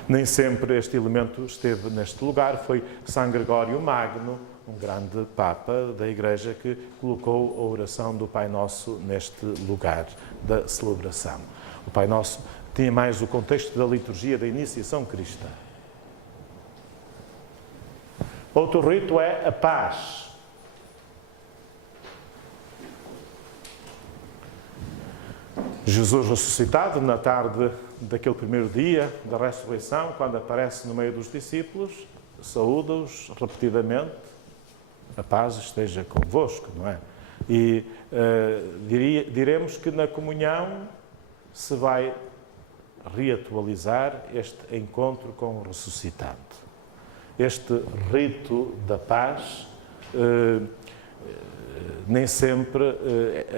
Nem sempre este elemento esteve neste lugar. Foi São Gregório Magno, um grande Papa da Igreja, que colocou a oração do Pai Nosso neste lugar da celebração. O Pai Nosso tinha mais o contexto da liturgia da iniciação cristã. Outro rito é a paz. Jesus ressuscitado, na tarde daquele primeiro dia da ressurreição, quando aparece no meio dos discípulos, saúda-os repetidamente: a paz esteja convosco, não é? E diremos que na comunhão se vai reatualizar este encontro com o ressuscitado. Este rito da paz nem sempre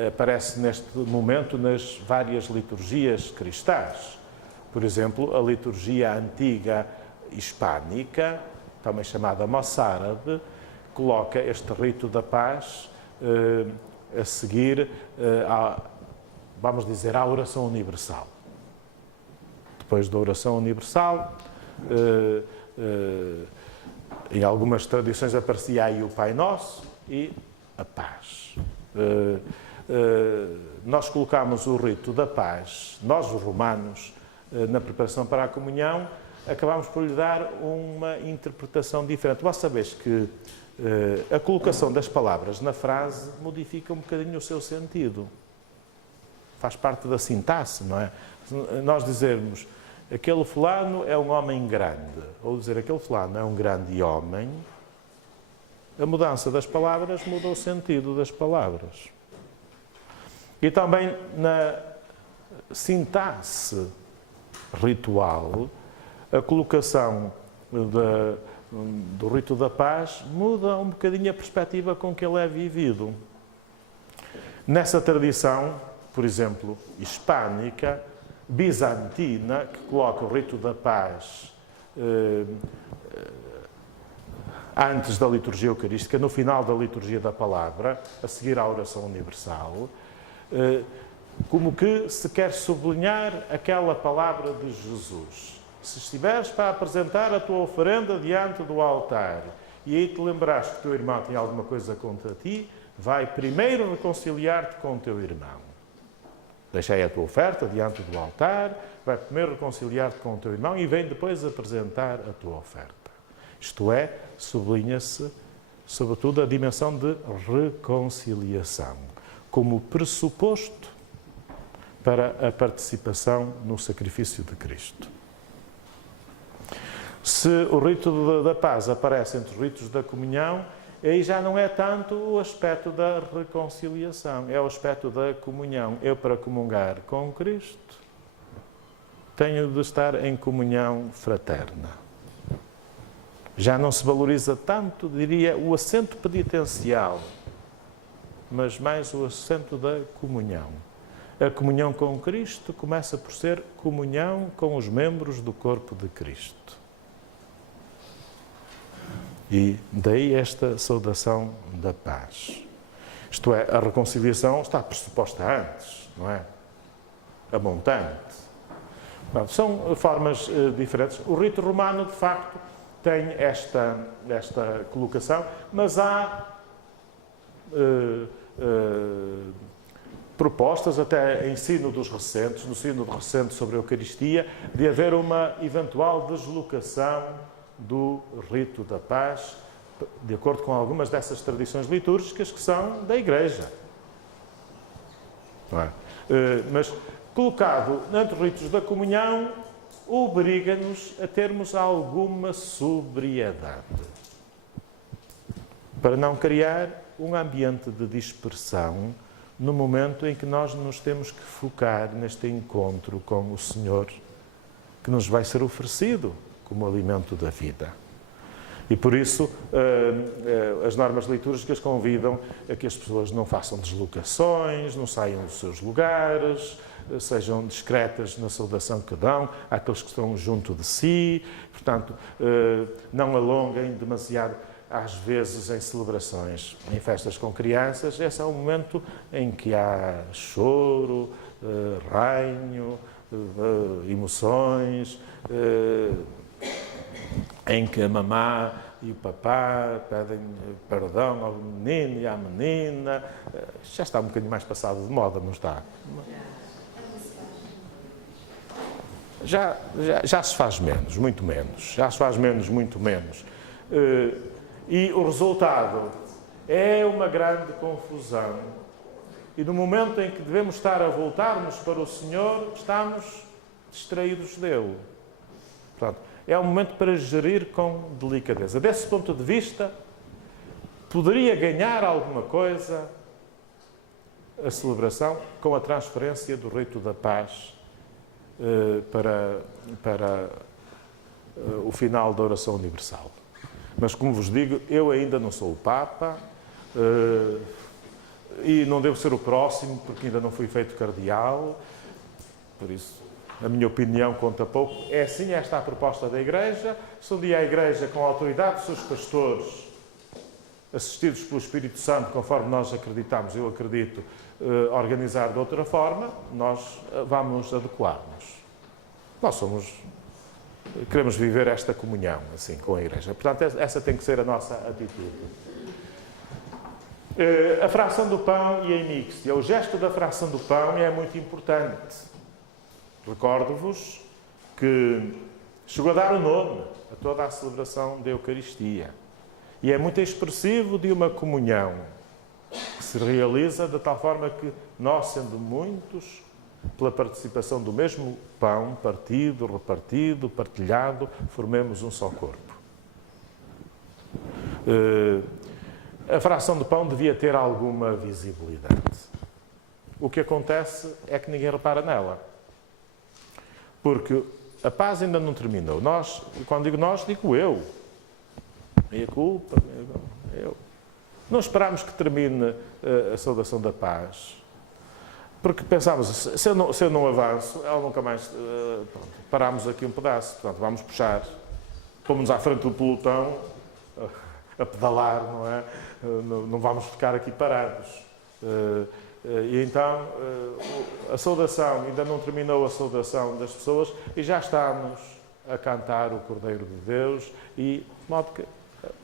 aparece neste momento nas várias liturgias cristãs. Por exemplo, a liturgia antiga hispânica, também chamada moçárabe, coloca este rito da paz a seguir, vamos dizer, à oração universal. Depois da oração universal, em algumas tradições aparecia aí o Pai Nosso e a paz. Nós colocamos o rito da paz, nós os romanos, na preparação para a comunhão, acabamos por lhe dar uma interpretação diferente. Vós sabeis que a colocação das palavras na frase modifica um bocadinho o seu sentido. Faz parte da sintaxe, não é? Nós dizermos aquele fulano é um homem grande, ou dizer aquele fulano é um grande homem, a mudança das palavras muda o sentido das palavras. E também na sintaxe ritual, a colocação do rito da paz muda um bocadinho a perspectiva com que ele é vivido. Nessa tradição, por exemplo, hispânica, bizantina, que coloca o rito da paz antes da liturgia eucarística, no final da liturgia da palavra, a seguir à oração universal, como que se quer sublinhar aquela palavra de Jesus. Se estiveres para apresentar a tua oferenda diante do altar e aí te lembrares que o teu irmão tem alguma coisa contra ti, vai primeiro reconciliar-te com o teu irmão. Deixai a tua oferta diante do altar, vai primeiro reconciliar-te com o teu irmão e vem depois apresentar a tua oferta. Isto é, sublinha-se, sobretudo, a dimensão de reconciliação, como pressuposto para a participação no sacrifício de Cristo. Se o rito da paz aparece entre os ritos da comunhão, aí já não é tanto o aspecto da reconciliação, é o aspecto da comunhão. Eu, para comungar com Cristo, tenho de estar em comunhão fraterna. Já não se valoriza tanto, diria, o assento penitencial, mas mais o assento da comunhão. A comunhão com Cristo começa por ser comunhão com os membros do corpo de Cristo. E daí esta saudação da paz. Isto é, a reconciliação está pressuposta antes, não é? A montante. Bom, são formas diferentes. O rito romano, de facto, tem esta colocação, mas há propostas, até em Sínodo dos Recentes, no Sínodo recente sobre a Eucaristia, de haver uma eventual deslocação do rito da paz, de acordo com algumas dessas tradições litúrgicas que são da Igreja. Não é? Mas, colocado entre os ritos da comunhão, obriga-nos a termos alguma sobriedade, para não criar um ambiente de dispersão no momento em que nós nos temos que focar neste encontro com o Senhor, que nos vai ser oferecido como alimento da vida. E por isso as normas litúrgicas convidam a que as pessoas não façam deslocações, não saiam dos seus lugares, sejam discretas na saudação que dão àqueles que estão junto de si, portanto, não alonguem demasiado, às vezes, em celebrações, em festas com crianças. Esse é o momento em que há choro, ranho, emoções, em que a mamã e o papá pedem perdão ao menino e à menina. Já está um bocadinho mais passado de moda, não está? Já se faz menos, muito menos. Já se faz menos, muito menos. E o resultado é uma grande confusão. E no momento em que devemos estar a voltarmos para o Senhor, estamos distraídos dele. Portanto, é um momento para gerir com delicadeza. Desse ponto de vista, poderia ganhar alguma coisa a celebração com a transferência do rito da paz para o final da oração universal. Mas, como vos digo, eu ainda não sou o Papa e não devo ser o próximo, porque ainda não fui feito cardeal. Por isso, a minha opinião conta pouco. É assim esta a proposta da Igreja. Se um dia a Igreja, com a autoridade dos seus pastores, assistidos pelo Espírito Santo, conforme nós acreditamos, eu acredito, organizar de outra forma, nós vamos adequar-nos. Nós queremos viver esta comunhão, assim, com a Igreja. Portanto, essa tem que ser a nossa atitude. A fração do pão e a emíxtia. O gesto da fração do pão é muito importante. Recordo-vos que chegou a dar o nome a toda a celebração da Eucaristia. E é muito expressivo de uma comunhão que se realiza de tal forma que nós, sendo muitos, pela participação do mesmo pão, partido, repartido, partilhado, formemos um só corpo. A fração do pão devia ter alguma visibilidade. O que acontece é que ninguém repara nela. Porque a paz ainda não terminou. Nós, quando digo nós, digo eu. Minha culpa, eu. Não esperámos que termine a saudação da paz. Porque pensámos, se eu não avanço, ela nunca mais... parámos aqui um pedaço, portanto, vamos puxar. Pomos-nos à frente do pelotão, a pedalar, não é? Não vamos ficar aqui parados. E então, a saudação, ainda não terminou a saudação das pessoas e já estamos a cantar o Cordeiro de Deus e, de modo que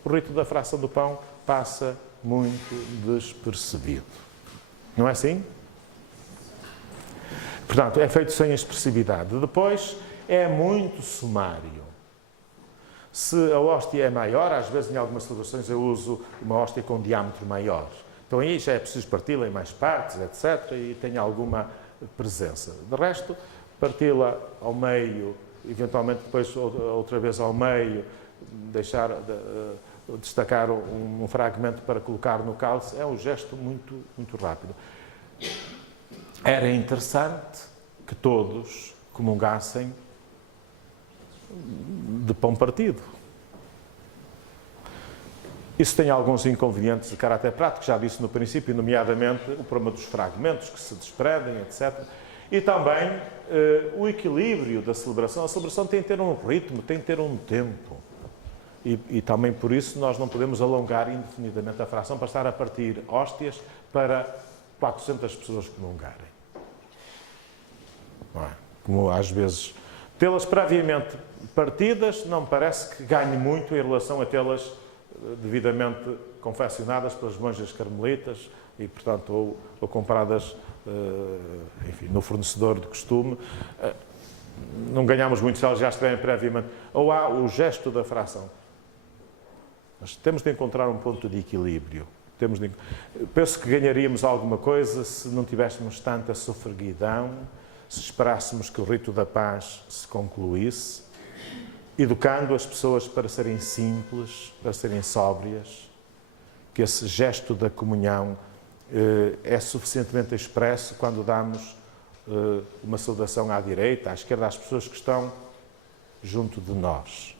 o rito da fração do pão passa muito despercebido. Não é assim? Portanto, é feito sem expressividade. Depois, é muito sumário. Se a hóstia é maior, às vezes em algumas celebrações eu uso uma hóstia com diâmetro maior. Então aí já é preciso parti-la em mais partes, etc. E tem alguma presença. De resto, parti-la ao meio, eventualmente depois outra vez ao meio, destacar um fragmento para colocar no cálice, é um gesto muito, muito rápido. Era interessante que todos comungassem de pão partido. Isso tem alguns inconvenientes de caráter prático, já disse no princípio, nomeadamente o problema dos fragmentos que se desprendem, etc. E também o equilíbrio da celebração. A celebração tem que ter um ritmo, tem que ter um tempo. E também por isso nós não podemos alongar indefinidamente a fração para estar a partir hóstias para 400 pessoas comungarem. Não é? Como às vezes... Tê-las previamente partidas não me parece que ganhe muito em relação a tê-las devidamente confeccionadas pelas monjas carmelitas e, portanto, ou compradas, enfim, no fornecedor de costume. Não ganhamos muito se elas já estiverem previamente. Ou há o gesto da fração. Mas temos de encontrar um ponto de equilíbrio. Penso que ganharíamos alguma coisa se não tivéssemos tanta sofreguidão, se esperássemos que o rito da paz se concluísse, educando as pessoas para serem simples, para serem sóbrias, que esse gesto da comunhão é suficientemente expresso quando damos uma saudação à direita, à esquerda, às pessoas que estão junto de nós.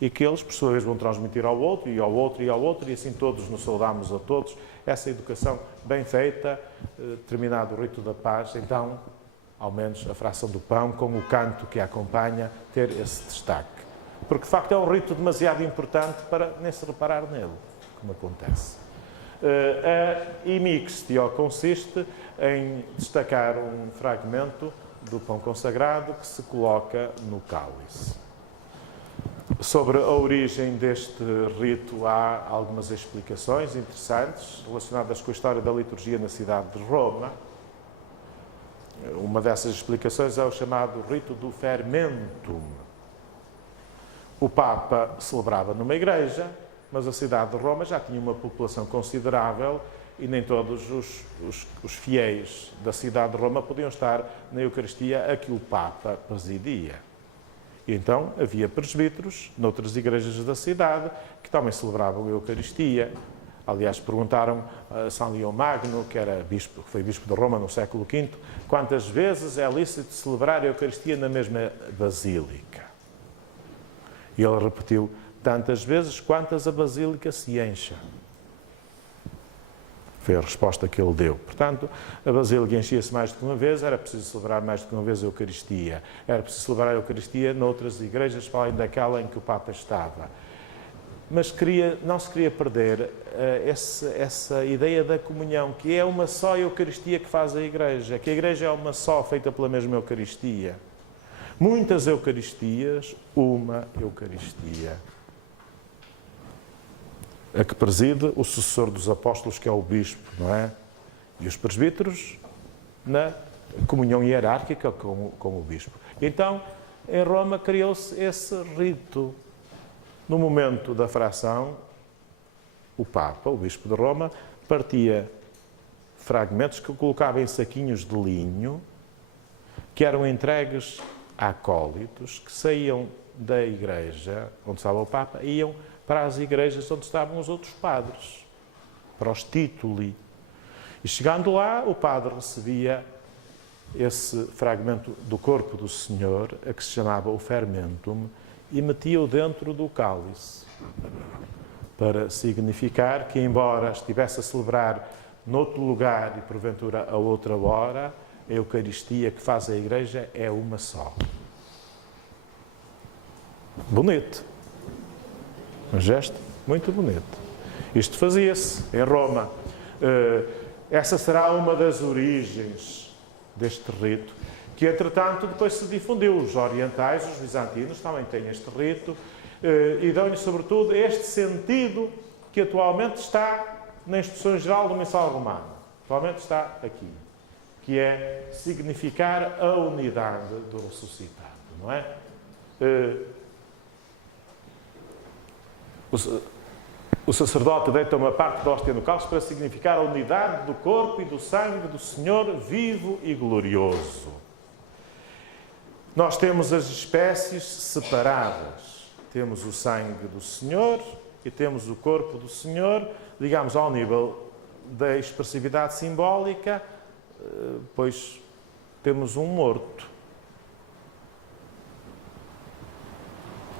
E que eles, por sua vez, vão transmitir ao outro, e ao outro, e ao outro, e assim todos nos saudamos a todos. Essa educação bem feita, terminado o rito da paz, então, ao menos a fração do pão, com o canto que a acompanha, ter esse destaque. Porque, de facto, é um rito demasiado importante para nem se reparar nele, como acontece. A imixtio consiste em destacar um fragmento do pão consagrado que se coloca no cálice. Sobre a origem deste rito há algumas explicações interessantes relacionadas com a história da liturgia na cidade de Roma. Uma dessas explicações é o chamado rito do fermentum. O Papa celebrava numa igreja, mas a cidade de Roma já tinha uma população considerável e nem todos os fiéis da cidade de Roma podiam estar na Eucaristia a que o Papa presidia. E então havia presbíteros noutras igrejas da cidade que também celebravam a Eucaristia. Aliás, perguntaram a São Leão Magno, que foi bispo de Roma no século V, quantas vezes é lícito celebrar a Eucaristia na mesma basílica. E ele repetiu: tantas vezes quantas a basílica se encha. Foi a resposta que ele deu. Portanto, a basílica enchia-se mais do que uma vez, era preciso celebrar mais do que uma vez a Eucaristia. Era preciso celebrar a Eucaristia noutras igrejas, para além daquela em que o Papa estava. Mas não se queria perder essa ideia da comunhão, que é uma só Eucaristia que faz a Igreja, que a Igreja é uma só, feita pela mesma Eucaristia. Muitas Eucaristias, uma Eucaristia. A que preside o sucessor dos apóstolos, que é o bispo, não é? E os presbíteros na comunhão hierárquica com o bispo. E então, em Roma, criou-se esse rito. No momento da fração, o Papa, o bispo de Roma, partia fragmentos que colocava em saquinhos de linho, que eram entregues a acólitos, que saíam da igreja onde estava o Papa e iam para as igrejas onde estavam os outros padres, para os tituli. E chegando lá, o padre recebia esse fragmento do corpo do Senhor, a que se chamava o fermentum, e metia-o dentro do cálice, para significar que, embora estivesse a celebrar noutro lugar e porventura a outra hora, a Eucaristia que faz a Igreja é uma só. Bonito. Um gesto muito bonito. Isto fazia-se em Roma. Essa será uma das origens deste rito, que, entretanto, depois se difundiu. Os orientais, os bizantinos, também têm este rito e dão-lhe, sobretudo, este sentido que atualmente está na Instrução Geral do Missal Romano. Atualmente está aqui, que é significar a unidade do ressuscitado, não é? O sacerdote deita uma parte da hóstia no cálice para significar a unidade do corpo e do sangue do Senhor vivo e glorioso. Nós temos as espécies separadas. Temos o sangue do Senhor e temos o corpo do Senhor, digamos, ao nível da expressividade simbólica, pois temos um morto,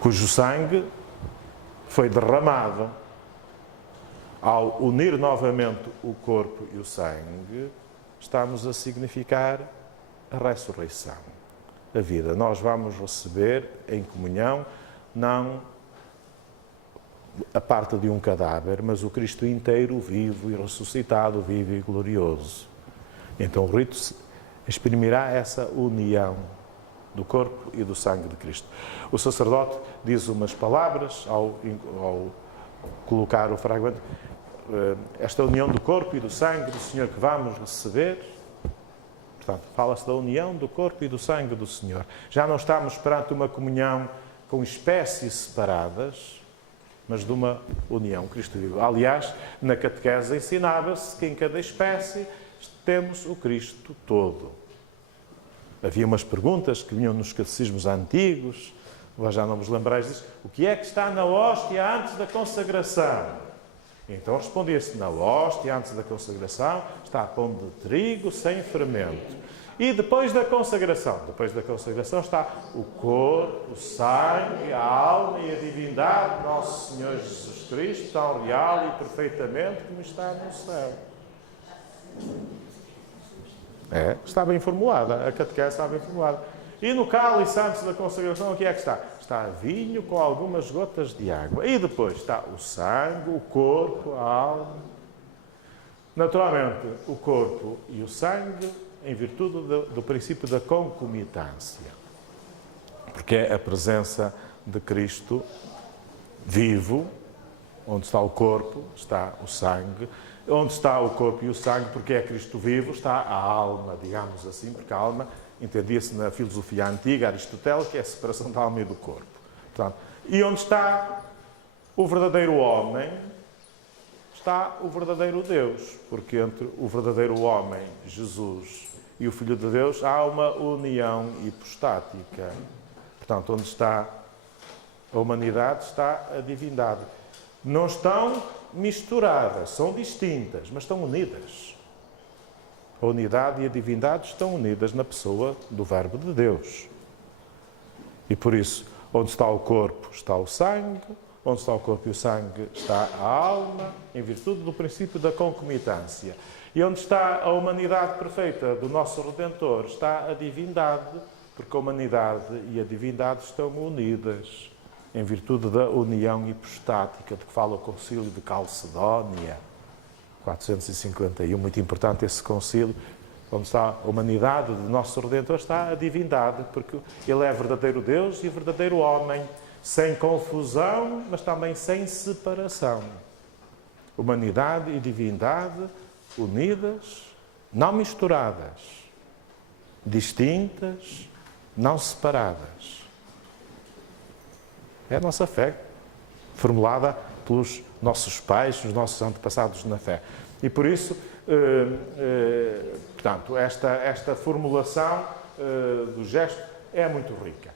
cujo sangue foi derramado. Ao unir novamente o corpo e o sangue, estamos a significar a ressurreição, a vida. Nós vamos receber em comunhão, não a parte de um cadáver, mas o Cristo inteiro, vivo e ressuscitado, vivo e glorioso. Então o rito exprimirá essa união do corpo e do sangue de Cristo. O sacerdote diz umas palavras ao colocar o fragmento. Esta união do corpo e do sangue do Senhor que vamos receber. Portanto, fala-se da união do corpo e do sangue do Senhor. Já não estamos perante uma comunhão com espécies separadas, mas de uma união Cristo vivo. Aliás, na catequese ensinava-se que em cada espécie temos o Cristo todo. Havia umas perguntas que vinham nos catecismos antigos, vós já não vos lembrais disso. O que é que está na hóstia antes da consagração? Então respondia-se: na hóstia, antes da consagração, está pão de trigo sem fermento. E depois da consagração? Depois da consagração está o corpo, o sangue, a alma e a divindade de Nosso Senhor Jesus Cristo, tão real e perfeitamente como está no céu. Está bem formulada, a catequese está bem formulada. E no cálice antes da consagração, o que é que está? Está vinho com algumas gotas de água. E depois está o sangue, o corpo, a alma. Naturalmente, o corpo e o sangue, em virtude do princípio da concomitância. Porque é a presença de Cristo vivo, onde está o corpo, está o sangue. Onde está o corpo e o sangue, porque é Cristo vivo, está a alma, digamos assim, porque a alma entendia-se na filosofia antiga, aristotélica, é a separação da alma e do corpo. Portanto, e onde está o verdadeiro homem, está o verdadeiro Deus, porque entre o verdadeiro homem, Jesus, e o Filho de Deus, há uma união hipostática. Portanto, onde está a humanidade, está a divindade. Não estão misturadas, são distintas, mas estão unidas. A unidade e a divindade estão unidas na pessoa do Verbo de Deus. E por isso, onde está o corpo, está o sangue, onde está o corpo e o sangue, está a alma, em virtude do princípio da concomitância. E onde está a humanidade perfeita do nosso Redentor, está a divindade, porque a humanidade e a divindade estão unidas, em virtude da união hipostática, de que fala o Concílio de Calcedónia, 451, muito importante esse concílio, onde está a humanidade do nosso Redentor, está a divindade, porque ele é verdadeiro Deus e verdadeiro homem, sem confusão, mas também sem separação. Humanidade e divindade unidas, não misturadas, distintas, não separadas. É a nossa fé, formulada pelos nossos pais, os nossos antepassados na fé. E por isso, portanto, esta formulação do gesto é muito rica.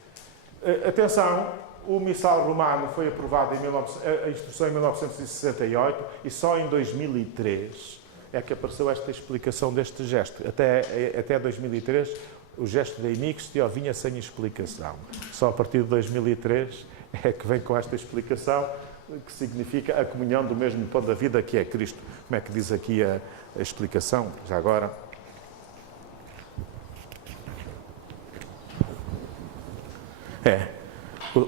Atenção, o Missal Romano foi aprovado a instrução em 1968 e só em 2003 é que apareceu esta explicação deste gesto. Até 2003 o gesto da Immixtio vinha sem explicação. Só a partir de 2003 é que vem com esta explicação, que significa a comunhão do mesmo pão da vida, que é Cristo. Como é que diz aqui a explicação? Já agora.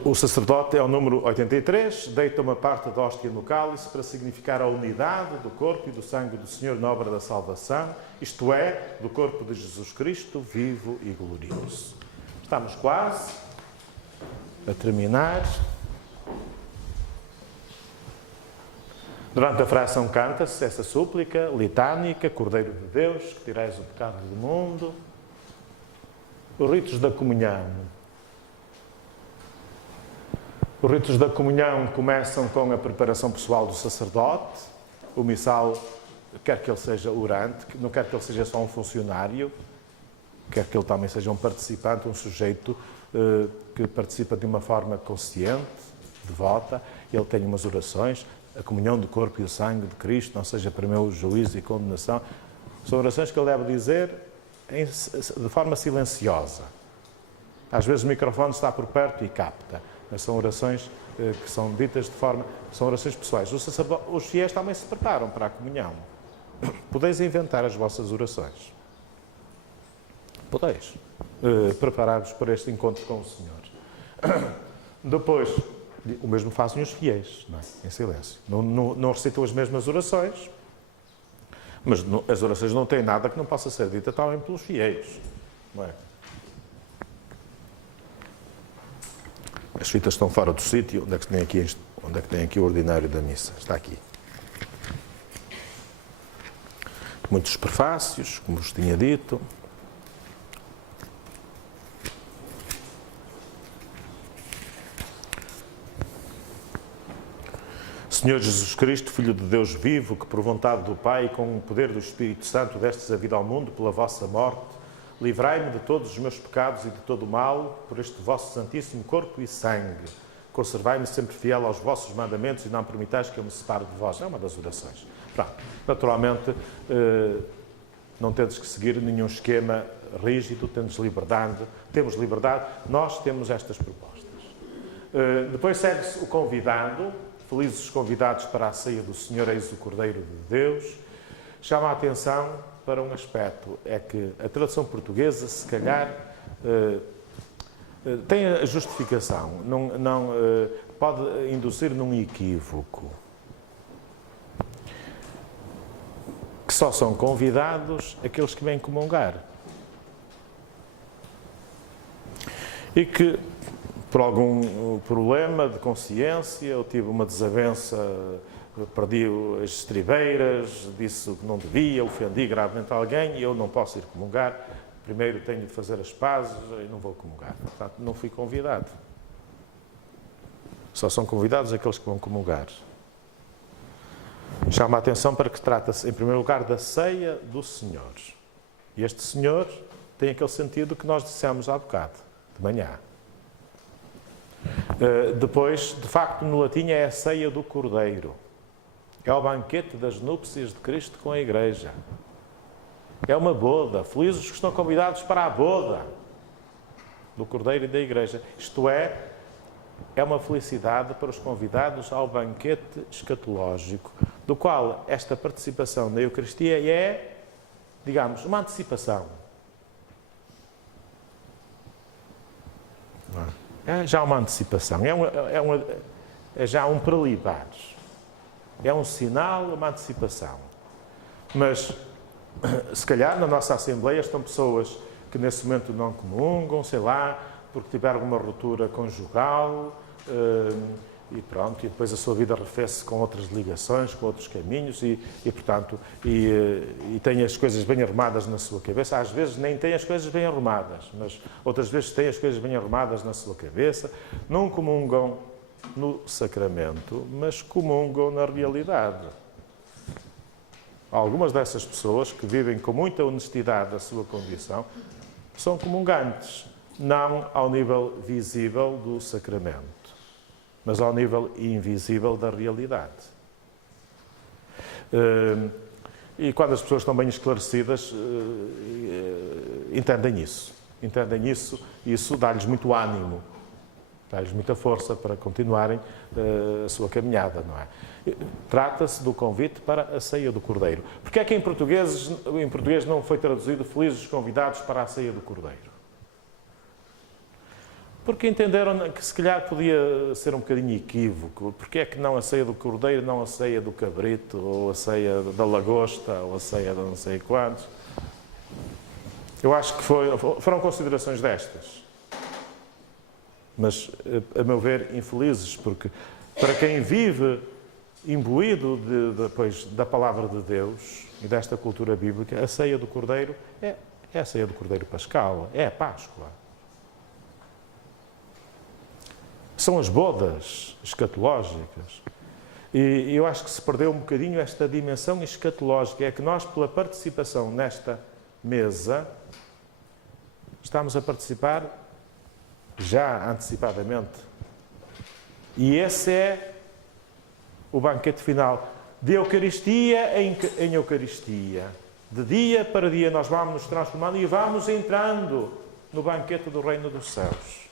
O sacerdote é o número 83, deita uma parte da hóstia no cálice para significar a unidade do corpo e do sangue do Senhor na obra da salvação, isto é, do corpo de Jesus Cristo, vivo e glorioso. Estamos quase a terminar. Durante a fração canta-se essa súplica litânica: Cordeiro de Deus, que tirais o pecado do mundo. Os ritos da comunhão. Os ritos da comunhão começam com a preparação pessoal do sacerdote. O missal quer que ele seja orante, não quer que ele seja só um funcionário, quer que ele também seja um participante, um sujeito que participa de uma forma consciente, devota. Ele tem umas orações, a comunhão do corpo e o sangue de Cristo, não seja para meu juízo e condenação. São orações que ele deve dizer de forma silenciosa. Às vezes o microfone está por perto e capta. Mas são orações que são ditas de forma... São orações pessoais. Os fiéis também se preparam para a comunhão. Podeis inventar as vossas orações. Podeis. Preparar-vos para este encontro com o Senhor. Depois, o mesmo fazem os fiéis, não é? Em silêncio. Não recitam as mesmas orações, mas as orações não têm nada que não possa ser dita também pelos fiéis, não é? As fitas estão fora do sítio. Onde é que tem aqui o ordinário da missa? Está aqui. Muitos prefácios, como vos tinha dito. Senhor Jesus Cristo, Filho de Deus vivo, que por vontade do Pai e com o poder do Espírito Santo destes a vida ao mundo pela vossa morte, livrai-me de todos os meus pecados e de todo o mal, por este vosso santíssimo corpo e sangue, conservai-me sempre fiel aos vossos mandamentos e não permitais que eu me separe de vós. É uma das orações. Pronto. Naturalmente, não tens que seguir nenhum esquema rígido, temos liberdade, nós temos estas propostas. Depois segue-se o convidado, felizes os convidados para a ceia do Senhor, eis o Cordeiro de Deus. Chama a atenção para um aspecto, é que a tradução portuguesa, se calhar, tem a justificação, não pode induzir num equívoco. Que só são convidados aqueles que vêm comungar. E que, por algum problema de consciência, eu tive uma desavença, perdi as estribeiras, disse o que não devia, ofendi gravemente alguém e eu não posso ir comungar. Primeiro tenho de fazer as pazes e não vou comungar. Portanto, não fui convidado. Só são convidados aqueles que vão comungar. Chama a atenção para que trata-se, em primeiro lugar, da ceia do Senhor. E este Senhor tem aquele sentido que nós dissemos há bocado, de manhã. Depois, de facto, no latim é a ceia do Cordeiro. É o banquete das núpcias de Cristo com a Igreja. É uma boda. Felizes os que estão convidados para a boda do Cordeiro e da Igreja. Isto é uma felicidade para os convidados ao banquete escatológico, do qual esta participação na Eucaristia é, digamos, uma antecipação. É já uma antecipação, é já um prelibar. É um sinal, uma antecipação. Mas, se calhar, na nossa Assembleia estão pessoas que nesse momento não comungam, sei lá, porque tiveram uma ruptura conjugal e pronto, e depois a sua vida refez-se com outras ligações, com outros caminhos portanto, têm as coisas bem arrumadas na sua cabeça. Às vezes nem têm as coisas bem arrumadas, mas outras vezes têm as coisas bem arrumadas na sua cabeça, não comungam no sacramento, mas comungam na realidade. Algumas dessas pessoas que vivem com muita honestidade a sua condição são comungantes, não ao nível visível do sacramento, mas ao nível invisível da realidade. E quando as pessoas estão bem esclarecidas, entendem isso, e isso dá-lhes muito ânimo, dá-lhes muita força para continuarem a sua caminhada, não é? Trata-se do convite para a ceia do Cordeiro. Porquê é que em português não foi traduzido felizes os convidados para a ceia do Cordeiro? Porque entenderam que se calhar podia ser um bocadinho equívoco. Porque é que não a ceia do Cordeiro, não a ceia do cabrito, ou a ceia da lagosta, ou a ceia de não sei quantos? Eu acho que foram considerações destas. Mas, a meu ver, infelizes, porque para quem vive imbuído depois da palavra de Deus e desta cultura bíblica, a ceia do Cordeiro é a ceia do Cordeiro Pascal, é a Páscoa. São as bodas escatológicas. E eu acho que se perdeu um bocadinho esta dimensão escatológica. É que nós, pela participação nesta mesa, estamos a participar já antecipadamente. E esse é o banquete final. De Eucaristia em Eucaristia. De dia para dia nós vamos nos transformando e vamos entrando no banquete do Reino dos Céus.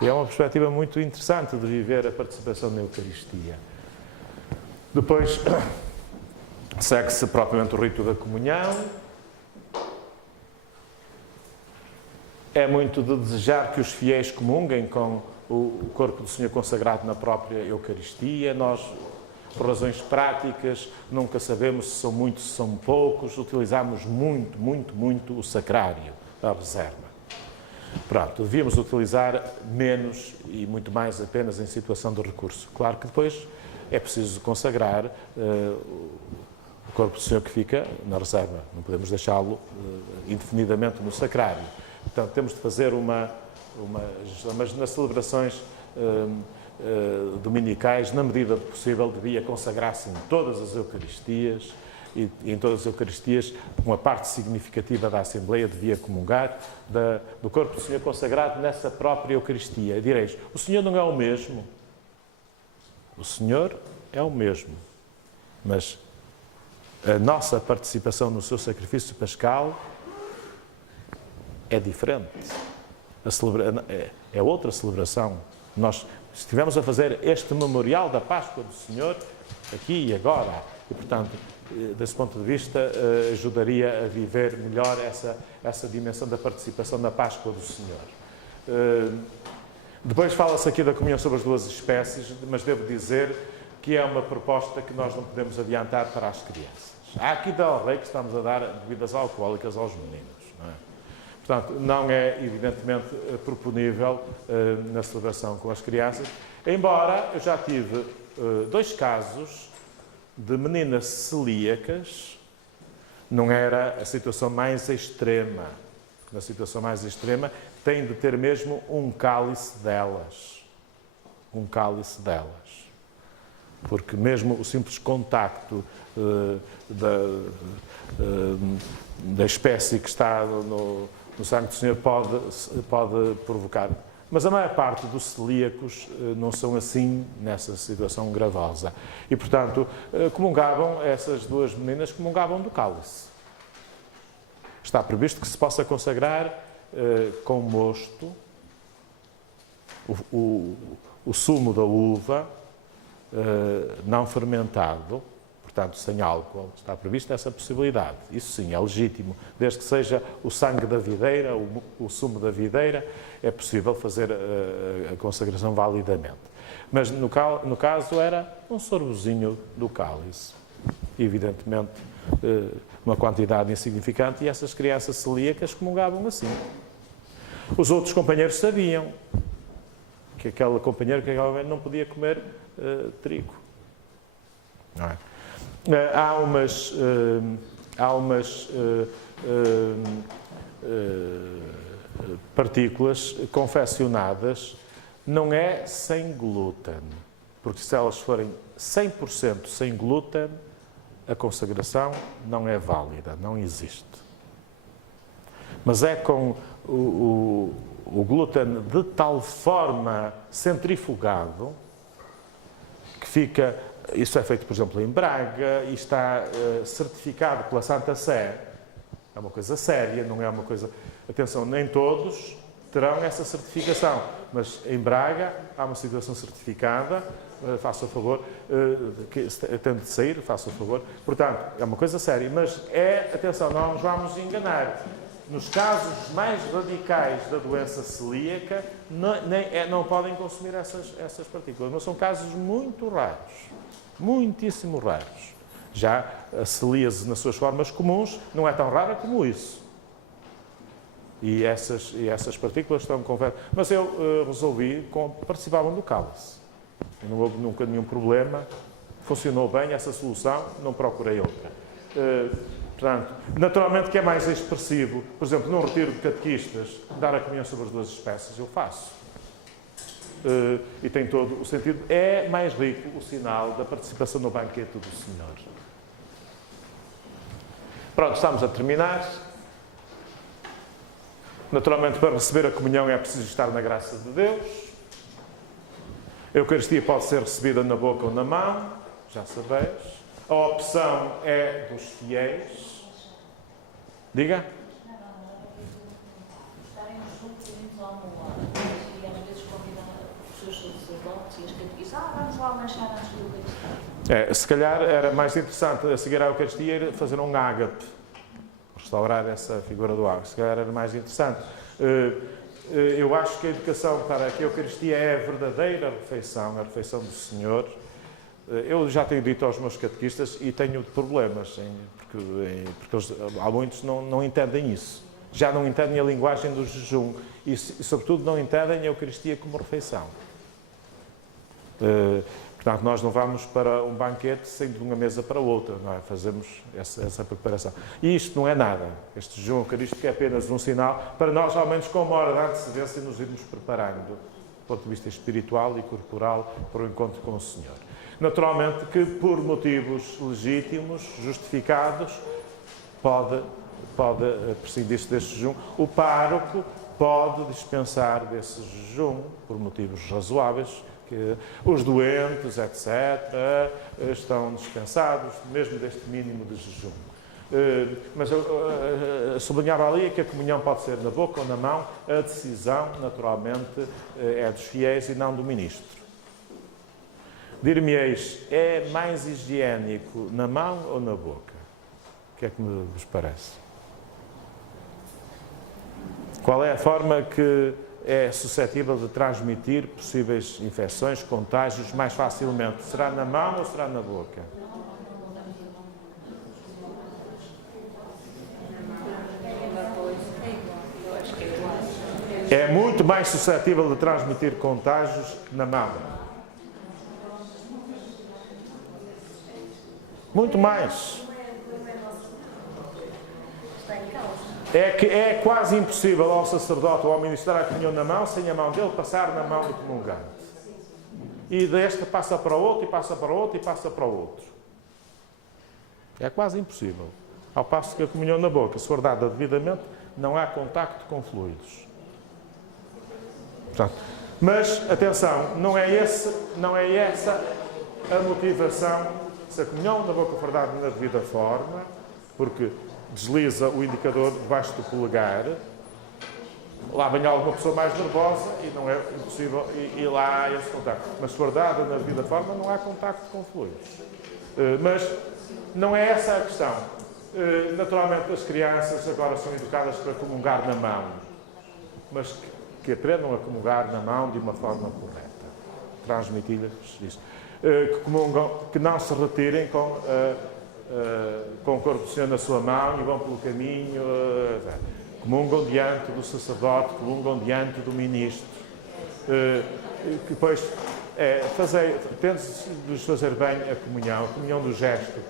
E é uma perspectiva muito interessante de viver a participação na Eucaristia. Depois segue-se propriamente o rito da comunhão. É muito de desejar que os fiéis comunguem com o corpo do Senhor consagrado na própria Eucaristia. Nós, por razões práticas, nunca sabemos se são muitos, se são poucos. Utilizamos muito o sacrário, a reserva. Pronto, devíamos utilizar menos e muito mais apenas em situação de recurso. Claro que depois é preciso consagrar o corpo do Senhor que fica na reserva. Não podemos deixá-lo indefinidamente no sacrário. Portanto, temos de fazer mas nas celebrações dominicais, na medida do possível, devia consagrar-se em todas as Eucaristias e em todas as Eucaristias uma parte significativa da Assembleia devia comungar do corpo do Senhor consagrado nessa própria Eucaristia. Direis, o Senhor não é o mesmo? O Senhor é o mesmo, mas a nossa participação no seu sacrifício pascal é diferente. É outra celebração. Nós estivemos a fazer este memorial da Páscoa do Senhor aqui e agora. E, portanto, desse ponto de vista, ajudaria a viver melhor essa dimensão da participação na Páscoa do Senhor. Depois fala-se aqui da comunhão sobre as duas espécies, mas devo dizer que é uma proposta que nós não podemos adiantar para as crianças. Há aqui Del Rey que estamos a dar bebidas alcoólicas aos meninos. Não é? Portanto, não é evidentemente proponível na celebração com as crianças, embora eu já tive 2 casos de meninas celíacas. Não era a situação mais extrema. Na situação mais extrema tem de ter mesmo um cálice delas. Um cálice delas. Porque mesmo o simples contacto da espécie que está no sangue do Senhor pode provocar. Mas a maior parte dos celíacos não são assim nessa situação gravosa. E, portanto, essas 2 meninas comungavam do cálice. Está previsto que se possa consagrar com mosto o sumo da uva não fermentado, portanto, sem álcool. Está prevista essa possibilidade. Isso sim, é legítimo. Desde que seja o sangue da videira, o sumo da videira, é possível fazer a consagração validamente. Mas, no caso, era um sorbozinho do cálice. Evidentemente, uma quantidade insignificante, e essas crianças celíacas comungavam assim. Os outros companheiros sabiam que aquele companheiro não podia comer trigo. Não é? Há umas partículas confeccionadas, não é sem glúten, porque se elas forem 100% sem glúten, a consagração não é válida, não existe. Mas é com o glúten de tal forma centrifugado que fica. Isso é feito, por exemplo, em Braga e está certificado pela Santa Sé. É uma coisa séria, não é uma coisa... Atenção, nem todos terão essa certificação, mas em Braga há uma situação certificada, faça o favor, que tende de sair, faça o favor. Portanto, é uma coisa séria, mas atenção, não nos vamos enganar. Nos casos mais radicais da doença celíaca, não podem consumir essas partículas, mas são casos muito raros. Muitíssimo raros. Já a celíase nas suas formas comuns não é tão rara como isso. E essas partículas estão conversas. Mas eu resolvi, participavam do cálice. Não houve nunca nenhum problema, funcionou bem essa solução, não procurei outra. Portanto, naturalmente que é mais expressivo, por exemplo, num retiro de catequistas, dar a comunhão sobre as 2 espécies, eu faço. E tem todo o sentido. É mais rico o sinal da participação no banquete do Senhor. Pronto, estamos a terminar. Naturalmente, para receber a comunhão é preciso estar na graça de Deus. A Eucaristia pode ser recebida na boca ou na mão, já sabeis. A opção é dos fiéis. Diga? Estarem juntos e ao meu lado. E às vezes convidam os seus sacerdotes e as catequistas. Vamos lá lanchar antes do Eucaristia. Se calhar era mais interessante, a seguir à Eucaristia, fazer um ágape. Restaurar essa figura do ágape. Se calhar era mais interessante. Eu acho que a educação para que a Eucaristia é a verdadeira refeição, a refeição do Senhor. Eu já tenho dito aos meus catequistas e tenho problemas, porque há muitos que não entendem isso. Já não entendem a linguagem do jejum e, sobretudo, não entendem a Eucaristia como refeição. Portanto, nós não vamos para um banquete saindo de uma mesa para outra, não é? Fazemos essa preparação. E isto não é nada. Este jejum eucarístico é apenas um sinal para nós, ao menos com uma hora de antecedência, nos irmos preparando, do ponto de vista espiritual e corporal, para o encontro com o Senhor. Naturalmente que, por motivos legítimos, justificados, pode prescindir-se deste jejum. O pároco pode dispensar desse jejum, por motivos razoáveis, que os doentes, etc., estão dispensados, mesmo deste mínimo de jejum. Mas sublinhava ali que a comunhão pode ser na boca ou na mão, a decisão, naturalmente, é dos fiéis e não do ministro. Dir-me-eis, é mais higiênico na mão ou na boca? O que é que vos parece? Qual é a forma que é suscetível de transmitir possíveis infecções, contágios mais facilmente? Será na mão ou será na boca? É muito mais suscetível de transmitir contágios na mão. Muito mais. É que é quase impossível ao sacerdote ou ao ministrar a comunhão na mão sem a mão dele passar na mão do comungante. E desta passa para o outro, e passa para o outro, e passa para o outro. É quase impossível. Ao passo que a comunhão na boca, se for dada devidamente, não há contacto com fluidos. Portanto, mas, atenção, não é essa a motivação. Se a comunhão na boca for dada na devida forma, porque desliza o indicador debaixo do polegar, lá vem alguma pessoa mais nervosa e não é impossível, e lá há esse contacto. Mas se for dada na devida forma, não há contacto com fluidos. Mas não é essa a questão. Naturalmente, as crianças agora são educadas para comungar na mão, mas que aprendam a comungar na mão de uma forma correta. Transmitir-lhes isso. Que não se retirem com o corpo do Senhor na sua mão e vão pelo caminho, comungam diante do sacerdote, comungam diante do ministro. Que depois tente-lhes fazer bem a comunhão do gesto.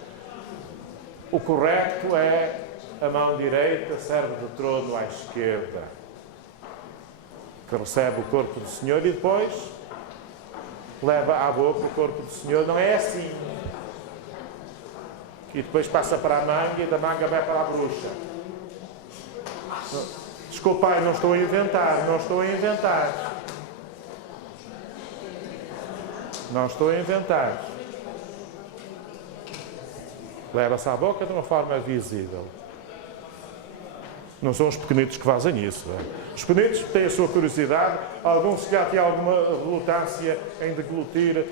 O correto é a mão direita serve de trono à esquerda, que recebe o corpo do Senhor e depois leva à boca o corpo do Senhor. Não é assim. E depois passa para a manga e da manga vai para a bruxa. Desculpai, não estou a inventar. Leva-se à boca de uma forma visível. Não são os pequenitos que fazem isso. Os pequenitos têm a sua curiosidade, alguns já têm alguma relutância em deglutir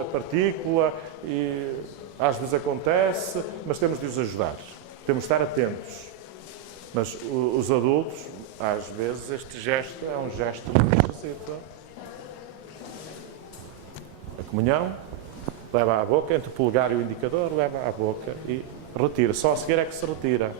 a partícula, e às vezes acontece, mas temos de os ajudar. Temos de estar atentos. Mas os adultos, às vezes, este gesto é um gesto muito esquisito. A comunhão leva à boca, entre o polegar e o indicador, leva à boca e retira. Só a seguir é que se retira.